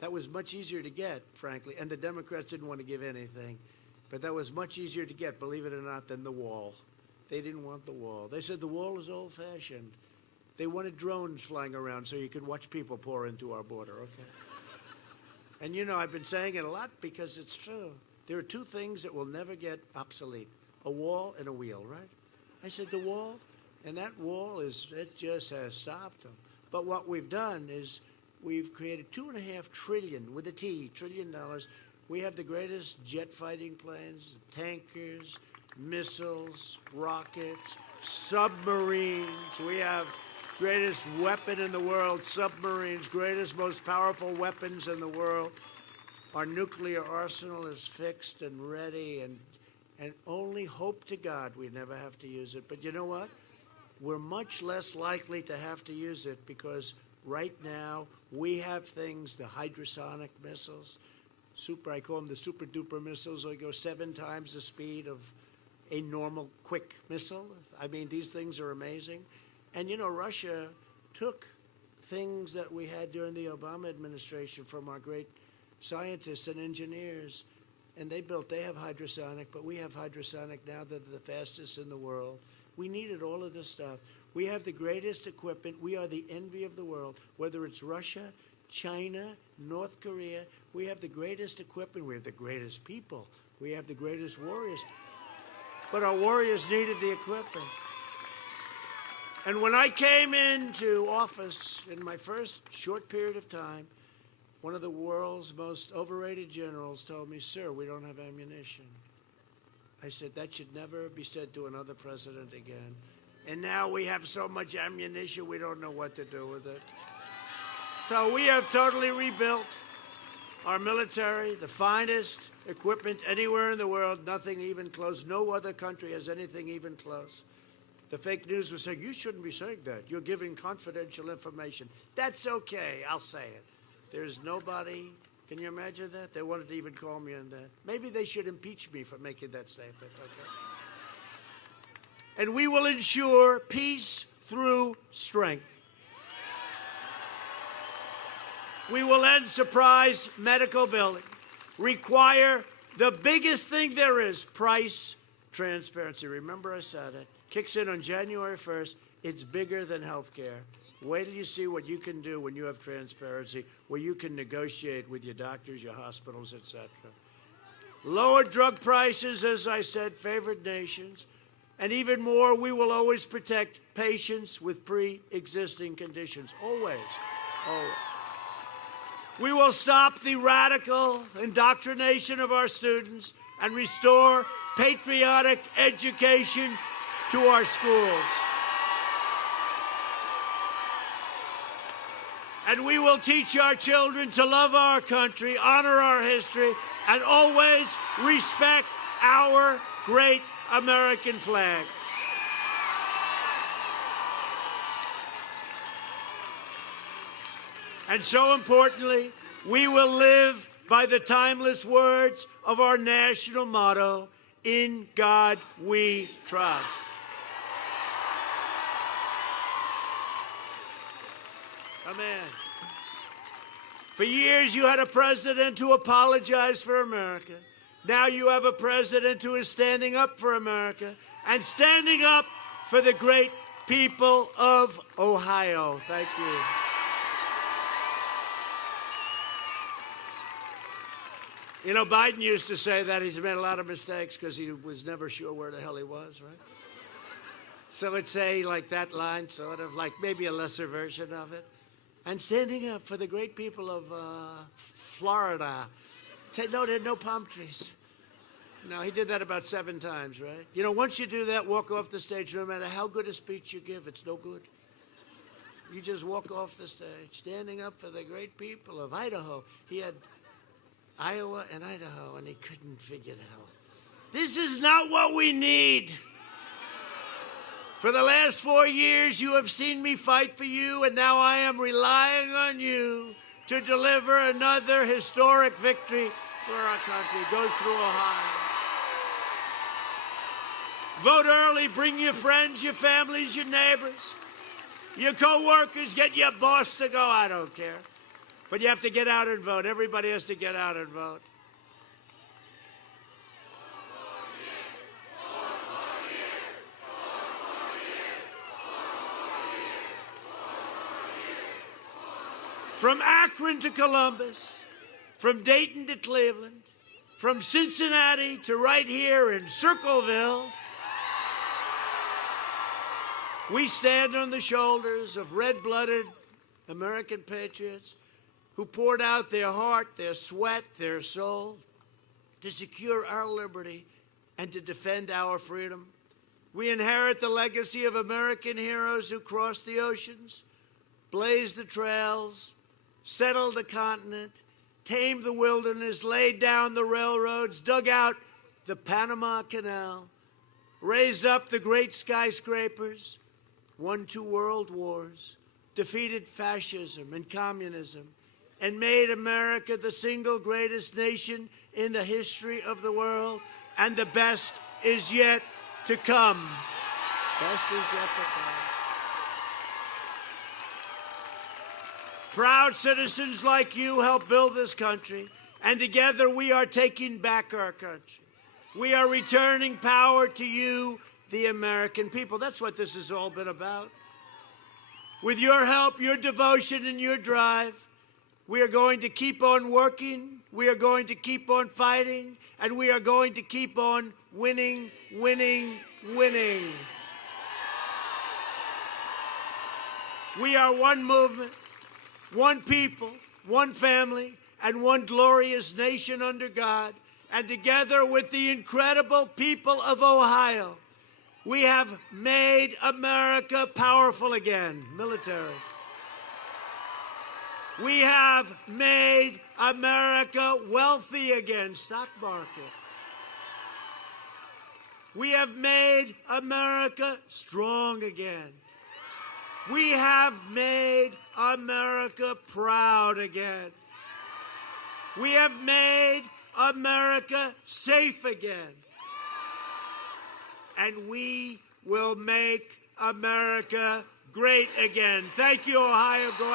That was much easier to get, frankly, and the Democrats didn't want to give anything. But that was much easier to get, believe it or not, than the wall. They didn't want the wall. They said the wall is old-fashioned. They wanted drones flying around so you could watch people pour into our border, okay? And you know, I've been saying it a lot because it's true. There are two things that will never get obsolete, a wall and a wheel, right? I said the wall, and that wall it just has stopped them. But what we've done is we've created $2.5 trillion, with a T, $1 trillion. We have the greatest jet fighting planes, tankers, missiles, rockets, submarines. We have greatest weapon in the world, submarines, greatest, most powerful weapons in the world. Our nuclear arsenal is fixed and ready, and only hope to God we never have to use it. But you know what? We're much less likely to have to use it because right now we have things, the hypersonic missiles, I call them the super duper missiles. They go 7 times the speed of a normal quick missile. I mean, these things are amazing. And you know, Russia took things that we had during the Obama administration from our great scientists and engineers, and they have hypersonic, but we have hypersonic now that are the fastest in the world. We needed all of this stuff. We have the greatest equipment. We are the envy of the world, whether it's Russia, China, North Korea. We have the greatest equipment. We have the greatest people. We have the greatest warriors. But our warriors needed the equipment. And when I came into office in my first short period of time, one of the world's most overrated generals told me, "Sir, we don't have ammunition." I said, "That should never be said to another president again." And now we have so much ammunition, we don't know what to do with it. So we have totally rebuilt our military, the finest equipment anywhere in the world, nothing even close. No other country has anything even close. The fake news was saying, "You shouldn't be saying that. You're giving confidential information." That's okay, I'll say it. There's nobody, can you imagine that? They wanted to even call me on that. Maybe they should impeach me for making that statement, okay? And we will ensure peace through strength. We will end surprise medical billing, require the biggest thing there is, price transparency. Remember I said it. Kicks in on January 1st. It's bigger than health care. Wait till you see what you can do when you have transparency, where you can negotiate with your doctors, your hospitals, etc. Lower drug prices, as I said, favored nations. And even more, we will always protect patients with pre-existing conditions. Always. Always. We will stop the radical indoctrination of our students and restore patriotic education to our schools. And we will teach our children to love our country, honor our history, and always respect our great American flag. And so importantly, we will live by the timeless words of our national motto, "In God We Trust." Amen. For years, you had a president who apologized for America. Now you have a president who is standing up for America and standing up for the great people of Ohio. Thank you. You know, Biden used to say that he's made a lot of mistakes because he was never sure where the hell he was, right? So it's like that line, sort of like maybe a lesser version of it. And standing up for the great people of Florida. Say, no, there are no palm trees. No, he did that about 7 times, right? You know, once you do that, walk off the stage, no matter how good a speech you give, it's no good. You just walk off the stage, standing up for the great people of Idaho. He had Iowa and Idaho, and he couldn't figure it out. This is not what we need. For the last 4 years, you have seen me fight for you, and now I am relying on you to deliver another historic victory for our country. It goes through Ohio. Vote early. Bring your friends, your families, your neighbors, your co-workers. Get your boss to go. I don't care. But you have to get out and vote. Everybody has to get out and vote. From Akron to Columbus, from Dayton to Cleveland, from Cincinnati to right here in Circleville, we stand on the shoulders of red-blooded American patriots who poured out their heart, their sweat, their soul to secure our liberty and to defend our freedom. We inherit the legacy of American heroes who crossed the oceans, blazed the trails, settled the continent, tamed the wilderness, laid down the railroads, dug out the Panama Canal, raised up the great skyscrapers, won 2 world wars, defeated fascism and communism, and made America the single greatest nation in the history of the world, and the best is yet to come. Best is yet to come. Proud citizens like you help build this country, and together we are taking back our country. We are returning power to you, the American people. That's what this has all been about. With your help, your devotion, and your drive, we are going to keep on working, we are going to keep on fighting, and we are going to keep on winning, winning, winning. We are one movement, one people, one family, and one glorious nation under God. And together with the incredible people of Ohio, we have made America powerful again, military. We have made America wealthy again, stock market. We have made America strong again. We have made America proud again. We have made America safe again. And we will make America great again. Thank you, Ohio. Go out.